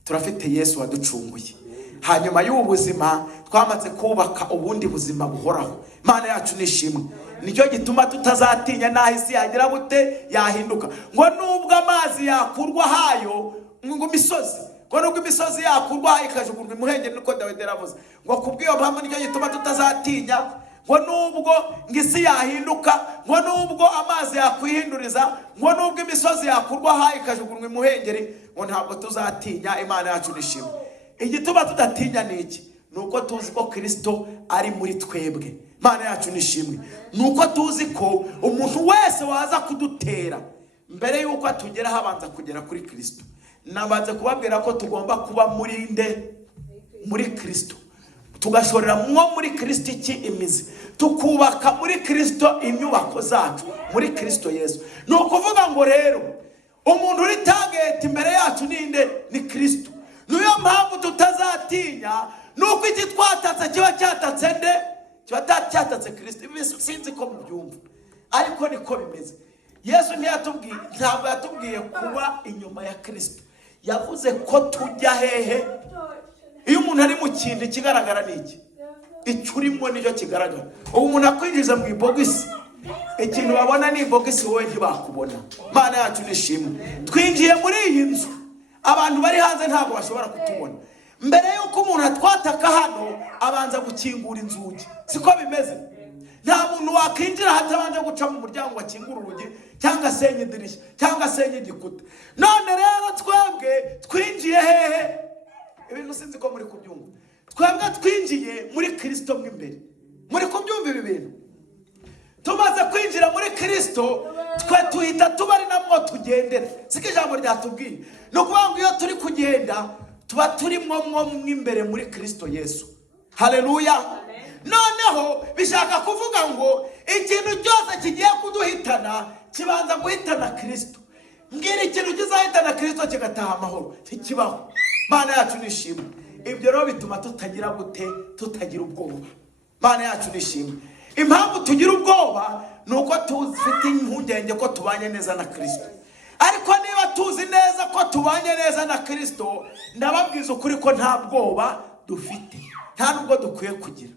turafite Yesu waducunguye. Hanyuma y'ubu buzima twamaze kubaka ubundi buzima buhoraho. Imana yacu nishimwe. Nicyo gituma tutazatinya naho isi yagira gute yahinduka. Ngo nubwo amazi yakurwa hayo, ngo imisozi, ngo nubwo imisozi yakurwa hayo ikajugunywa imuhengeri, niko Dawidi yaravuze. Ngo kubw'iyo mpamvu nicyo gituma tutazatinya. Ngo nubwo ngisi yahinduka, ngo nubwo amazi yakwihinduriza, ngo nubwo imisozi yakurwa hayo ikajugunywa imuhengeri, ngo ntabwo tuzatinya. Imana yacu nishimwe. Igituma tudatinya niki? Nuko tuzi ko Kristo ari muri twebwe. Imana yacu nishimwe. Nuko tuzi ko umuntu wese waza kudutera, mbere yuko atugera habanza kugera kuri Kristo. Nabanze kubabwira ko tugomba kuba muri Kristo, tugashorera mwo muri Kristo iki imizi, tukubaka muri Kristo inyubako zacu muri Kristo Yesu. Nukuvuga ngo rero umuntu uri target imbere yacu ninde? Ni Kristo. Niyo mpamvu tutazatinya, nuko iki twatatse kiba cyatatse nde? kiba cyatatse Kristo. Ibi sinzi ko mubyumva, ariko niko bimeze. Yesu ntabwo yatubwiye kuba inyuma ya Kristo, yavuze ko tujya hehe. Iyo umuntu ari mu kintu kigaragara n'iki, icyo urimo nicyo kigaragara. Ubu umuntu akwinjiza mu ibogisi, ikintu babona ni ibogisi, wowe ntibakubona. Mana yacu nishimwe. Twinjiye muri iyi nzu, abantu bari hanze ntabwo bashobora kutubona. Mbere yuko umuntu atwataka hano, abanza gukingura inzugi. Siko bimeze? Nta muntu wakinjira hatabanje guca mu muryango wakingura urugi, cyangwa senye idirishya, cyangwa senye igikuta. None rero twebwe twinjiye hehe? Ibintu sinzi ko muri kubyumva. Twebwe twinjiye muri Kristo mo imbere. Muri kubyumva ibi bintu? Tumaze kwinjira muri Kristo, twe tuhita tuba ari namwo tugendera. Siko ijambo ryatubwiye. No kuvuga ngo iyo turi kugenda, tuba turi mwo imbere muri Kristo Yesu. Haleluya. Noneho bishaka kuvuga ngo ikintu cyose kigiye kuduhitana kibanza guhitana Kristo. Mbwira ikintu kizahitana Kristo kigataha amahoro, kikibaho. Mana yacu nishimwe. Ibyo rero bituma tutagira gute, tutagira ubwoba. Mana yacu nishimwe. Impamvu tugira ubwoba nuko tufite impungenge ko tubanye neza na Kristo. Ariko niba tuzi neza ko tubanye neza na Kristo, ndababwiza ukuri ko nta bwoba dufite, nta nubwo dukwiye kugira.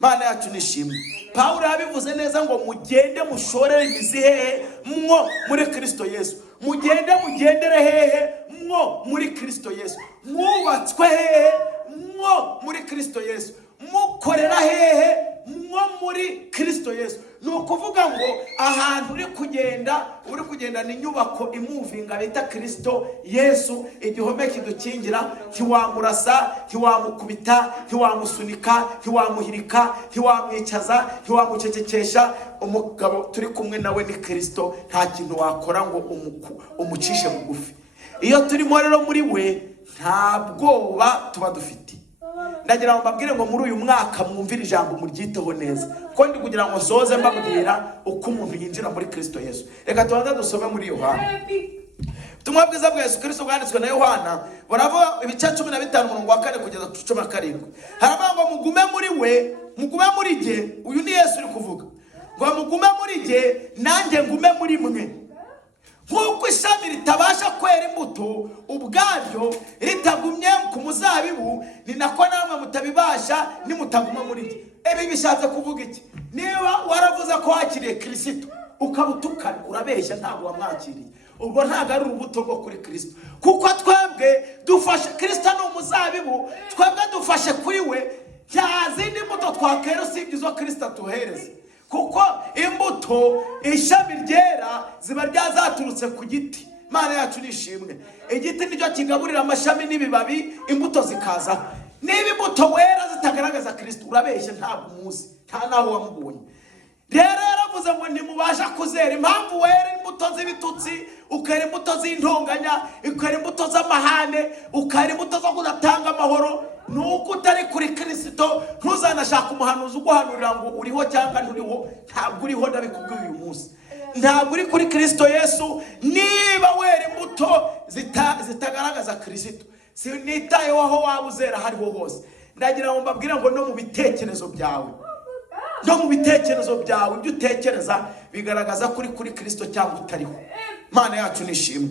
Mana yacu nishimwe. Pawulo yabivuze neza ngo mugende mushorere imizi hehe? Mwo muri Kristo Yesu. Mugende mugendere hehe? Mwo muri Kristo Yesu. Mwubatswe hehe? Mwo muri Kristo Yesu. Mukorera hehe? Mwo muri Kristo Yesu. Nukuvuga ngo ahantu uri kugenda ni nyubako imuvinga bita Kristo Yesu. Igihome kidukingira, ntiwamurasa, ntiwamukubita, ntiwamusunika, ntiwamuhirika, ntiwamwicaza, ntiwamucecekesha. Umugabo turi kumwe nawe ni Kristo, nta kintu wakora ngo umucishe bugufi. Iyo turimo rero muri we, nta bwoba tuba dufite. Ndagira ngo mbabwire ngo muri uyu mwaka mwumvire ijambo muryiteho neza, ko ndi kugira ngo soze mbabwira uko umuntu yinjira muri Kristo Yesu. Reka tubanze dusome muri Yohana. Ubutumwa bwiza bwa Yesu Kristo bwanditswe na Yohana, buravuga ibice 15 umurongo wa 4 kugeza 17. Haravuga ngo mugume muri we, mugume muri jye. Uyu ni Yesu uri kuvuga ngo mugume muri jye, nanjye ngume muri mwe. Nk'uko ishami ritabasha kwera imbuto ubwaryo ritagumye ku muzabibu, ni nako namwe mutabibasha nimutaguma muri jye. Ibi bishatse kuvuga iki? Niba waravuze ko wakiriye Kristo ukabutukana, urabeshya, ntabwo wamwakiriye. Ubwo ntabwo ari urubuto rwo kuri Kristo, kuko twebwe dufashe Kristo ni umuzabibu, twebwe dufashe kuri we. Nta zindi mbuto twakera usibye izo Kristo atuhereza, kuko imbuto ishami ryera ziba ryazaturutse ku giti. Mana yacu nishimwe. Igiti nicyo kigaburira amashami n'ibibabi, imbuto zikazaho. Niba imbuto wera zitagaragaza Kristo, urabeshya, ntabwo umuzi, nta naho wamubonye. Rero yaravuze ngo ntimubasha kuzera. Impamvu wera imbuto z'ibitutsi, ukera imbuto z'intonganya, ukera imbuto z'amahane, ukera imbuto zo kudatanga amahoro, nuko utari kuri Kristo. Ntuzanashaka umuhanuzi uguhanurira ngo uriho cyangwa nturiho. Ntabwo uriho, ndabikubwiye uyu munsi. Ntabwo uri kuri Kristo Yesu. Niba wera imbuto zitagaragaza Kristo, sinitayeho aho waba uzera hariho hose. Ndagira ngo mbabwire ngo no mu bitekerezo byawe, no mu bitekerezo byawe, ibyo utekereza bigaragaza kuri Kristo cyangwa utariho. Mana yacu nishimwe.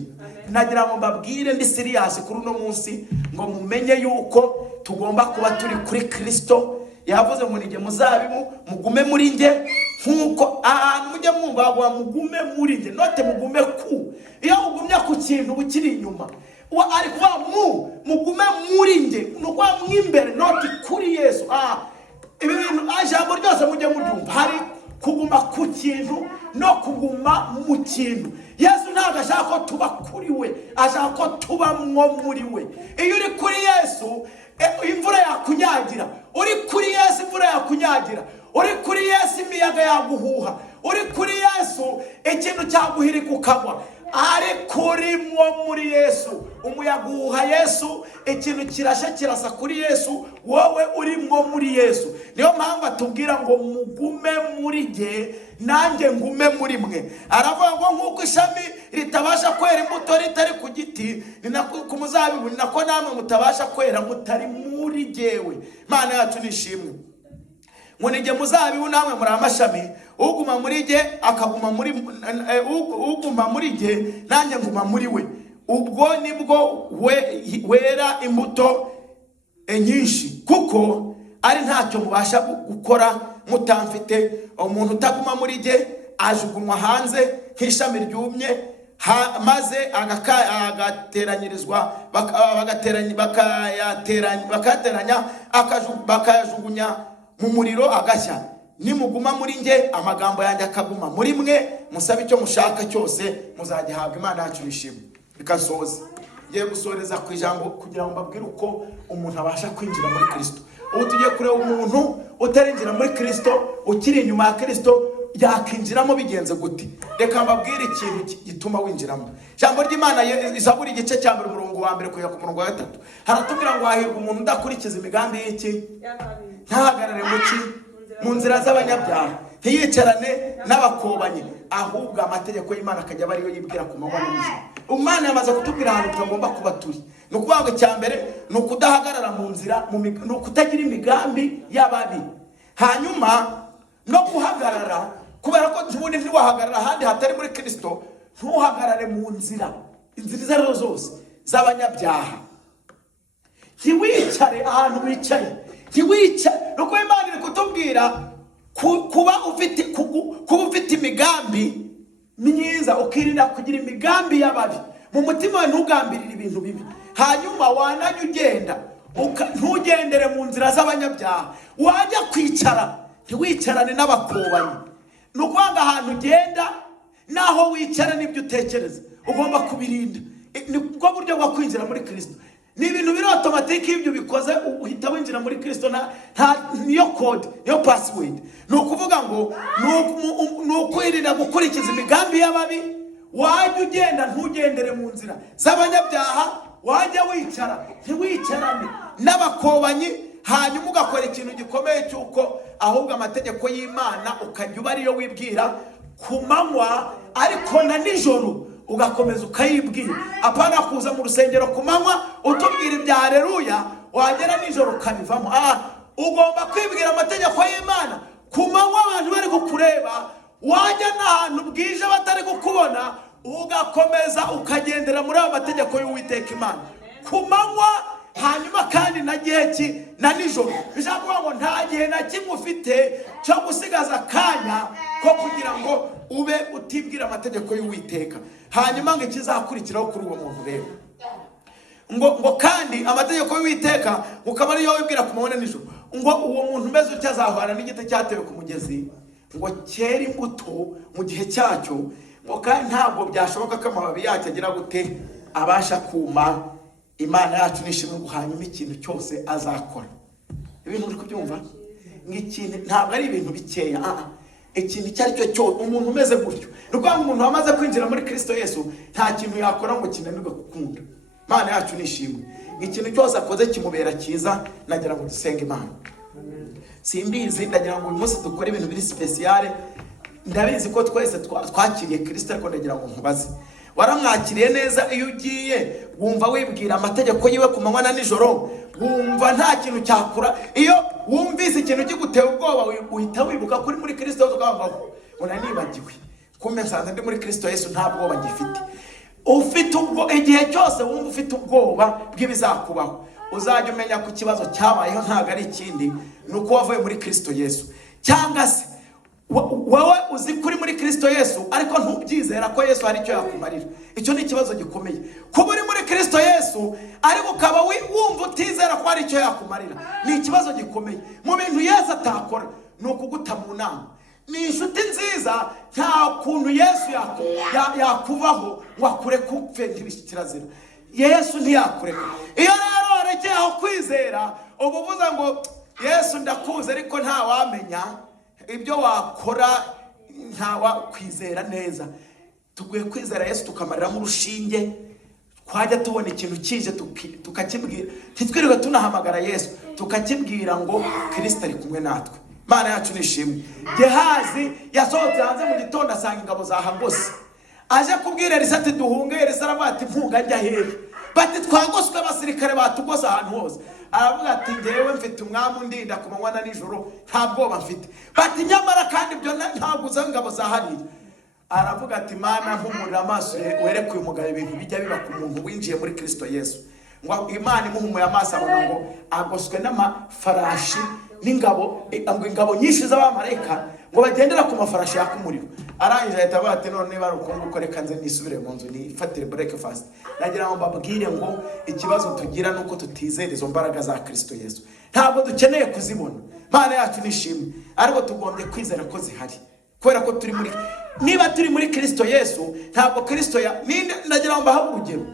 Nagira ngo mbabwire ndi serious kuri uno munsi ngo mumenye yuko tugomba kuba turi kuri Kristo. Yavuze ngo nige muzabibu, mugume muri nge. Nkuko ahantu mujye mwumva ngo mugume muri nge, note mugume ku. Iyo ugumye ku kintu bukiri inyuma, ari kuba mugume muri nge, nuko mwimbere, note kuri Yesu. Ibi bintu ijambo ryose mujye muryumva, hari kuguma ku kintu no kuguma mu kintu. Yesu ntabwo ashaka ko tuba kuri we, ashaka ko tuba muri we. Iyo uri kuri Yesu, imvura yakunyagira. Uri kuri Yesu, imvura yakunyagira. Uri kuri Yesu, imiyaga yaguhuha. Uri kuri Yesu, ikintu cyaguhirika ukagwa. Ari kuri muri Yesu, umuyaga uhuha Yesu, ikintu kirashe kirasa kuri Yesu, wowe uri muri Yesu. Niyo mpamvu atubwira ngo mugume muri jye, nanjye ngume muri mwe. Aravuga ngo nk'uko ishami ritabasha kwera imbuto ritari ku giti, ni nako ku muzabibu, ni nako namwe mutabasha kwera mutari muri jyewe. Mana yacu nishimwe. ngo nige muzabibu namwe muri amashami, uguma muri jye akaguma muri uguma muri jye nanjye nguma muri we, ubwo nibwo wera imbuto nyinshi, kuko ari ntacyo mubasha gukora mutamfite. Umuntu utaguma muri jye ajugunywa hanze nk'ishami ryumye, maze agateranyirizwa bakayateranya bakayajugunya mu muriro agashya. Nimuguma muri nge amagambo yanjye akaguma muri mwe, musabe icyo mushaka cyose muzagihabwa. Imana yacu nishimwe. Ikasoza ngiye gusoreza ku ijambo kugira ngo mbabwire uko umuntu abasha kwinjira muri Kristo. Ubu tugiye kureba umuntu utarinjira muri Kristo, ukiri inyuma ya Kristo, yakinjiramo bigenze gute. Reka mbabwire ikintu gituma winjiramo. Ijambo ry'Imana Zaburi igice cya 1 umurongo wa 1 kugera ku murongo wa 3 haratubwira ngo hahirwa umuntu udakurikiza imigambi y'iki, ntahagarare mu nzira z'abanyabyaha, ntiyicarane n'abakobanyi, ahubwo amategeko y'Imana akajya aba ariyo yibwira ku manywa n'ijoro. Umwana yamaze kutubwira ahantu tugomba kuba turi. Ni ukuvuga ngo icya mbere ni ukudahagarara mu nzira, ni ukutagira imigambi y'ababi. Hanyuma no guhagarara, kubera ko ubundi ntiwahagarara ahandi hatari muri Kristo, ntuhagarare mu nzira izo arizo zose z'abanyabyaha. Ntiwicare ahantu wicaye, nuko Imana iri kutubwira kuba ufite imigambi myiza, ukirinda kugira imigambi y'ababi mu mutima wawe, ntugambirire ibintu bibi. Hanyuma wanajya ugenda ntugendere mu nzira z'abanyabyaha. Wajya kwicara ntiwicarane n'abakobanyi. Ni ukuvuga ahantu ugenda naho wicara n'ibyo utekereza ugomba kubirinda. Ni bwo buryo bwo kwinjira muri Kristo. Ni ibintu biri automatique, ibyo bikoze uhita winjira muri Kristo. Niyo code, niyo password. Ni ukuvuga ngo ni ukwirinda gukurikiza imigambi y'ababi. Wajya ugenda ntugendere mu nzira z'abanyabyaha, wajya wicara ntiwicarane n'abakobanyi. Hanyuma ugakora ikintu gikomeye cy'uko ahubwo amategeko y'Imana ukajya uba ariyo wibwira ku manywa, ariko na nijoro ugakomeza ukayibwira. Apana kuza mu rusengero ku manywa utubwira ibya haleluya, wagera nijoro ukabivamo. Ugomba kwibwira amategeko y'Imana ku manywa, abantu bari kukureba. Wajya n'ahantu bwije batari kukubona, ugakomeza ukagendera muri ayo mategeko y'Uwiteka Imana ku manywa. Hanyuma kandi na gihe na nijoro, bishaka ngo nta gihe na kimwe ufite cyo gusigaza akanya ko kugira ngo ube utibwira amategeko y'Uwiteka. Hanyuma ngo ikizakurikiraho kuri uwo muntu rero, ngo kandi amategeko y'Uwiteka ukaba ariyo wibwira ku manywa nijoro, ngo uwo muntu umeze utyo azahwana n'igiti cyatewe ku mugezi, ngo cyera imbuto mu gihe cyacyo, ngo kandi ntabwo byashoboka ko amababi yacyo agira gute abasha kuma. Imana yacu nishimwe ngo hanyuma ikintu cyose azakora. Ibintu uri kubyumva? Nk'ikintu ntabwo ari ibintu bikeya, ikintu icyo ari cyo cyose umuntu umeze gutyo. Nuko umuntu wamaze kwinjira muri Kristo Yesu nta kintu yakora ngo kinanirwe gukunda. Imana yacu nishimwe. Ikintu cyose akoze kimubera cyiza. Nagira ngo dusenge Imana. Simbizi, ndagira ngo uyu munsi dukore ibintu biri special. Ndabizi ko twese twakiriye Kristo, ariko ndagira ngo nkubaze, waramwakiriye neza? Iyo ugiye wumva wibwira amategeko yiwe ku manywa na nijoro, wumva nta kintu cyakura. Iyo wumvise ikintu kigutera ubwoba, uhita wibuka kuri muri Kristo Yesu, ukavuga unanibagiwe, kumbe nsanze ndi muri Kristo Yesu, nta bwoba ngifite. Ufite ubwo igihe cyose wumva ufite ubwoba bw'ibizakubaho, uzajya umenya ku kibazo cyabayeho ntabwo ari ikindi, nuko wavuye muri Kristo Yesu. Cyangwa se wowe uzi kuri muri Kristo Yesu, ariko ntubyizera ko Yesu hari icyo yakumarira. Icyo ni ikibazo gikomeye. Kuba uri muri Kristo Yesu ariko ukaba wumva utizera ko hari icyo yakumarira, ni ikibazo gikomeye. Mu bintu Yesu atakora ni ukuguta mu nama. Ni inshuti nziza, nta kuntu Yesu yakuvaho ngo akure kupfe ntibishyikirazira. Yesu ntiyakureka. Iyo rero warekeye aho kwizera, uba uvuze ngo Yesu ndakuze, ariko nta wamenya ibyo wakora, nta wakwizera neza. Tuguye kwizera Yesu tukamariramo urushinge. Twajya tubona ikintu kije tukakibwira, ntitwirirwe tunahamagara Yesu, tukakibwira ngo Kristo ari kumwe natwe. Imana yacu nishimwe. Gehazi yasohotse hanze mu gitondo asanga ingabo zahagose. Aje kubwira Elisa ati duhunge. Elisa aravuga ati mpunga njya hehe? Bati twagoswe abasirikare batugose ahantu hose. aravuga ati ngewe mfite umwami undinda ku manywa na nijoro nta bwoba mfite. Bati nyamara kandi ibyo ntabwo uza ingabo za hariya. Aravuga ati Mana mpumurira amaso wereke uyu mugabo ibintu bijya biba ku muntu winjiye muri Kristo Yesu. Ngo Imana imuhumuye amaso abona ngo agoswe n'amafarashi n'ingabo, ingabo nyinshi z'abamarayika ngo bagendera ku mafarashi yaka umuriro. Arangije ahita avuga ati none bari ukungu reka nze nisubire mu nzu nifatire breakfast. Nagira ngo mbabwire ngo ikibazo tugira nuko tutizera izo mbaraga za Kristo Yesu. Ntabwo dukeneye kuzibona, Mana yacu nishimwe, ariko tugombye kwizera ko zihari. Kubera ko turi muri, niba turi muri Kristo Yesu, ntabwo Kristo nagira ngo mbahe urugero.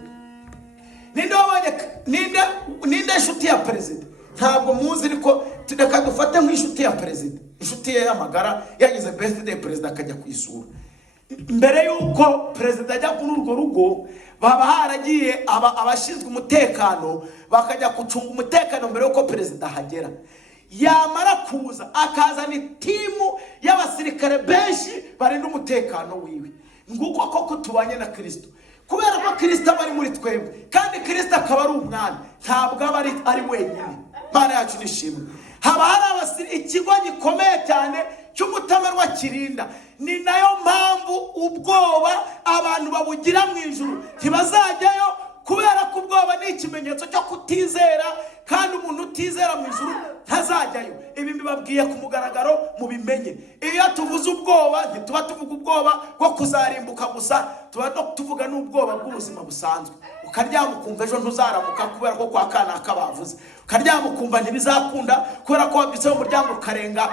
Ninde inshuti ya perezida? Ntabwo muzi, ariko reka dufate nk'inshuti ya perezida, inshuti ye y'amagara yagize birthday perezida akajya kwisura. Mbere yuko perezida ajya kuri urwo rugo, baba haragiye abashinzwe umutekano bakajya gucunga umutekano mbere yuko perezida hagera. Yamara kuza akazana itimu y'abasirikare benshi barinda umutekano wiwe. Nguko koko tubanye na Kristo. Kubera ko Kristo aba ari muri twebwe, kandi Kristo akaba ari umwami, ntabwo aba ari wenyine. Mana yacu nishimwe. Haba hari ikigo gikomeye cyane cy'umutamerwa kirinda. Ni nayo mpamvu ubwoba abantu babugira mu ijuru ntibazajyayo, kubera ko ubwoba ni ikimenyetso cyo kutizera, kandi umuntu utizera mu ijuru ntazajyayo. Ibi mbibabwiye ku mugaragaro mubimenye. Iyo tuvuze ubwoba ntituba tuvuga ubwoba bwo kuzarimbuka gusa, tuba tuvuga n'ubwoba bw'ubuzima busanzwe. Ukaryama ukumva ejo ntuzaramuka kubera ko kwa kana kabavuze. Ukaryama ukumva ntibizakunda kubera ko wabitse mu muryango ukarenga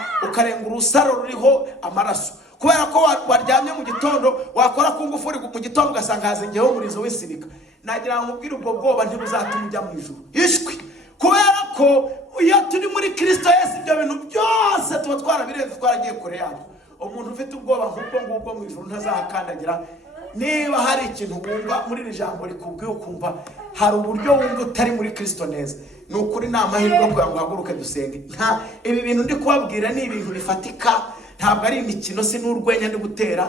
urusaro ruriho amaraso. Kubera ko waryamye mu gitondo wakora ku ngufuri mu gitondo ugasanga hazengeho umurizo w'isibika. Nagira ngo ubwire ubwo bwoba ntibuzatuma ujya mu ijuru. Ishwi. Kubera ko iyo turi muri Kristo Yesu ibyo bintu byose tuba twarabirenze, twaragiye kure yabyo. Umuntu ufite ubwoba nk'ubwo mu ijuru ntazahakandagira. Niba hari ikintu wumva muri iri jambo rikubwiye ukumva hari uburyo wumva utari muri Kristo neza, ni ukuri ni amahirwe kugira ngo uhaguruke dusenge. Ibi bintu ndi kubabwira ni ibintu bifatika, ntabwo ari imikino, si n'urwenya ndi gutera.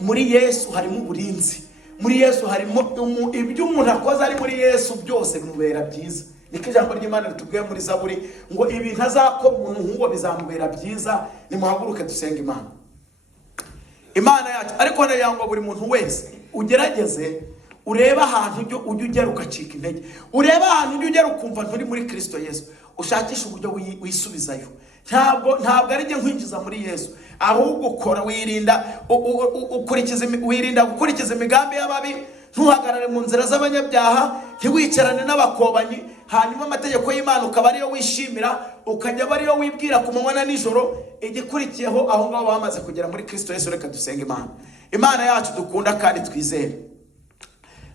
Muri Yesu harimo uburinzi, muri Yesu harimo ibyo umuntu akoze ari muri Yesu byose bimubera byiza. Niko ijambo ry'Imana ritubwiye muri Zaburi ngo ibintu azakora umuntu nk'uwo bizamubera byiza. Nimuhaguruke dusenge Imana yacu. Ariko nayo ngo buri muntu wese ugerageze ureba ahantu ujye ugera ugacika intege, ureba ahantu ujye ugera ukumva nturi muri Kristo Yesu, ushakisha uburyo wisubizayo. Ntabwo ari njye nkwinjiza muri Yesu, ahubwo ukora wirinda gukurikiza imigambi y'ababi, ntuhagarare mu nzira z'abanyabyaha, ntiwicarane n'abakobanyi, hanyuma amategeko y'Imana ukaba ariyo wishimira, ukajya bariyo wibwira ku manywa na nijoro. Igikurikiyeho aho ngaho bamaze kugera muri Kristo Yesu. Reka dusenge Imana yacu dukunda kandi twizere.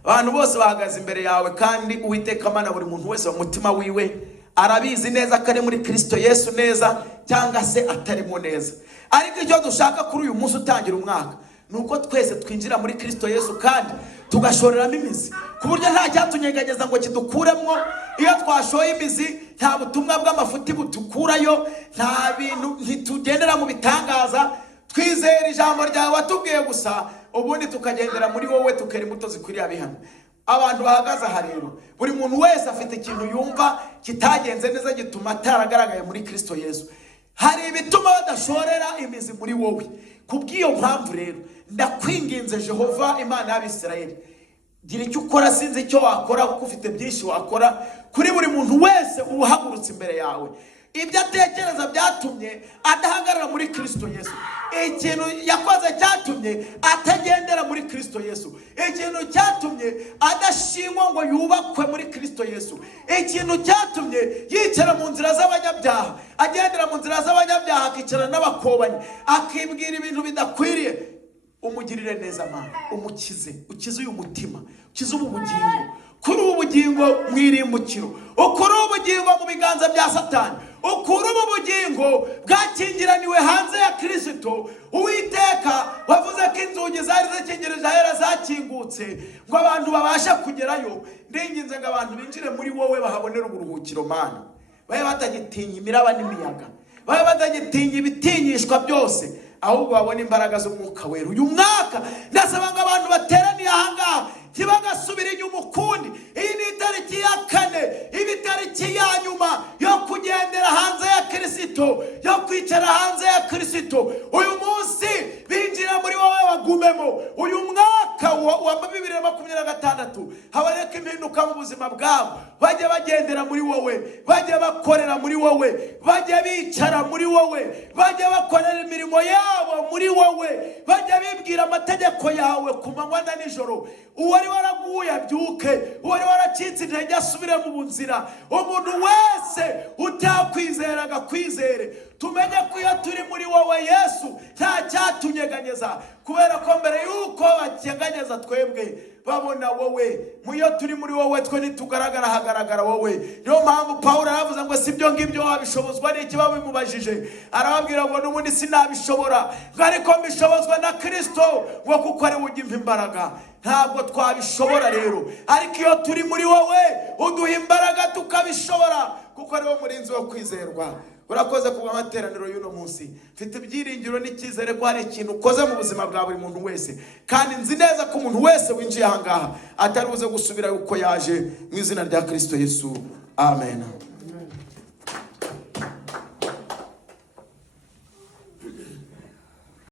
Abantu bose bahagaze imbere yawe, kandi Uwiteka Mana buri muntu wese mu mutima wiwe arabizi neza ko ari muri Kristo Yesu neza cyangwa se atarimo neza. Ariko icyo dushaka kuri uyu munsi utangira umwaka nuko twese twinjira muri Kristo Yesu kandi tugashoreramo imizi, ku buryo nta cyatunyeganyeza ngo kidukuremo. Iyo twashoye imizi nta butumwa bw'amafuti butukurayo, nta bintu, ntitugendera mu bitangaza. Twizera ijambo ryawe watubwiye gusa, ubundi tukagendera muri wowe, tukera imbuto zikwiriye abihano. Abantu bahagaze aha rero, buri muntu wese afite ikintu yumva kitagenze neza gituma ataragaragaye muri Kristo Yesu. Hari ibituma badashorera imizi muri wowe. Kubw'iyo mpamvu rero ndakwinginze Jehova Imana y'Abisirayeli, gira icyo ukora. Sinzi icyo wakora kuko ufite byinshi wakora kuri buri muntu wese uhagurutse imbere yawe. Ibyo atekereza byatumye adahagarara muri Kristo Yesu. Ikintu yakoze cyatumye atagendera muri Kristo Yesu. Ikintu cyatumye adashimwa ngo yubakwe muri Kristo Yesu. Ikintu cyatumye yicara mu nzira z'abanyabyaha, agendera mu nzira z'abanyabyaha, akicara n'abakobanyi, akibwira ibintu bidakwiriye. Umugirire neza Mana, ukize uyu mutima, ukize ubu bugingo. Kuri ubu bugingo mwirimbukiro, ukuri ubugingo mu biganza bya Satani, ukuri ubu bugingo bwakingiraniwe hanze ya Kristo. Uwiteka wavuze ko inzugi zari zikingirije ahera zakingutse ngo abantu babashe kugerayo. Ndinginze ngo abantu binjire muri wowe bahabonera uburuhukiro Mana, babe batagitinya imiraba n'imiyaga, babe batagitinya ibitinyishwa byose, ahubwo babone imbaraga z'umwuka wera. Uyu mwaka ndasaba ngo abantu bateraniye aha ngaha ntibagasubire inyuma ukundi. Iyi ni itariki ya 4, ibi tariki ya nyuma yo kugendera hanze ya Kristo, yo kwicara hanze ya Kristo. Uyu munsi binjira muri wowe bagumemo. Uyu mwaka wa 2026 haboneka impinduka mu buzima bwabo. Bajye bagendera muri wowe, bajye bakorera muri wowe, bajye bicara muri wowe, bajye bakorera imirimo yabo muri wowe, bajye bibwira amategeko yawe ku manywa na nijoro. Uwari waraguye abyuke, uwari waracitse intege asubire mu nzira. Umuntu wese utakwizeraga kwizere. Tumenye ko iyo turi muri wowe Yesu nta cyatunyeganyeza, kubera ko mbere yuko bacyeganyeza twebwe babona wowe. Muyo turi muri wowe twe nitugaragara hagaragara wowe. Niyo mpamvu Paulo aravuze ngo sibyo ngibyo wabishobozwa n'iki babimubajije. Arababwira ngo n'ubundi sinabishobora, ariko mbishobozwa na Kristo ngo kuko ari ujya imbaraga. Ntabwo twabishobora rero, ariko iyo turi muri wowe uduha imbaraga tukabishobora, kuko ari wo murinzi wo kwizerwa. Urakoze kuba amateraniro y'uno munsi. Mfite ibyiringiro n'icyizere ko hari ikintu ukoze mu buzima bwa buri muntu wese, kandi nzi neza ko umuntu wese winjiye aha ngaha atari buze gusubira uko yaje, mu izina rya Kristo Yesu. Amen.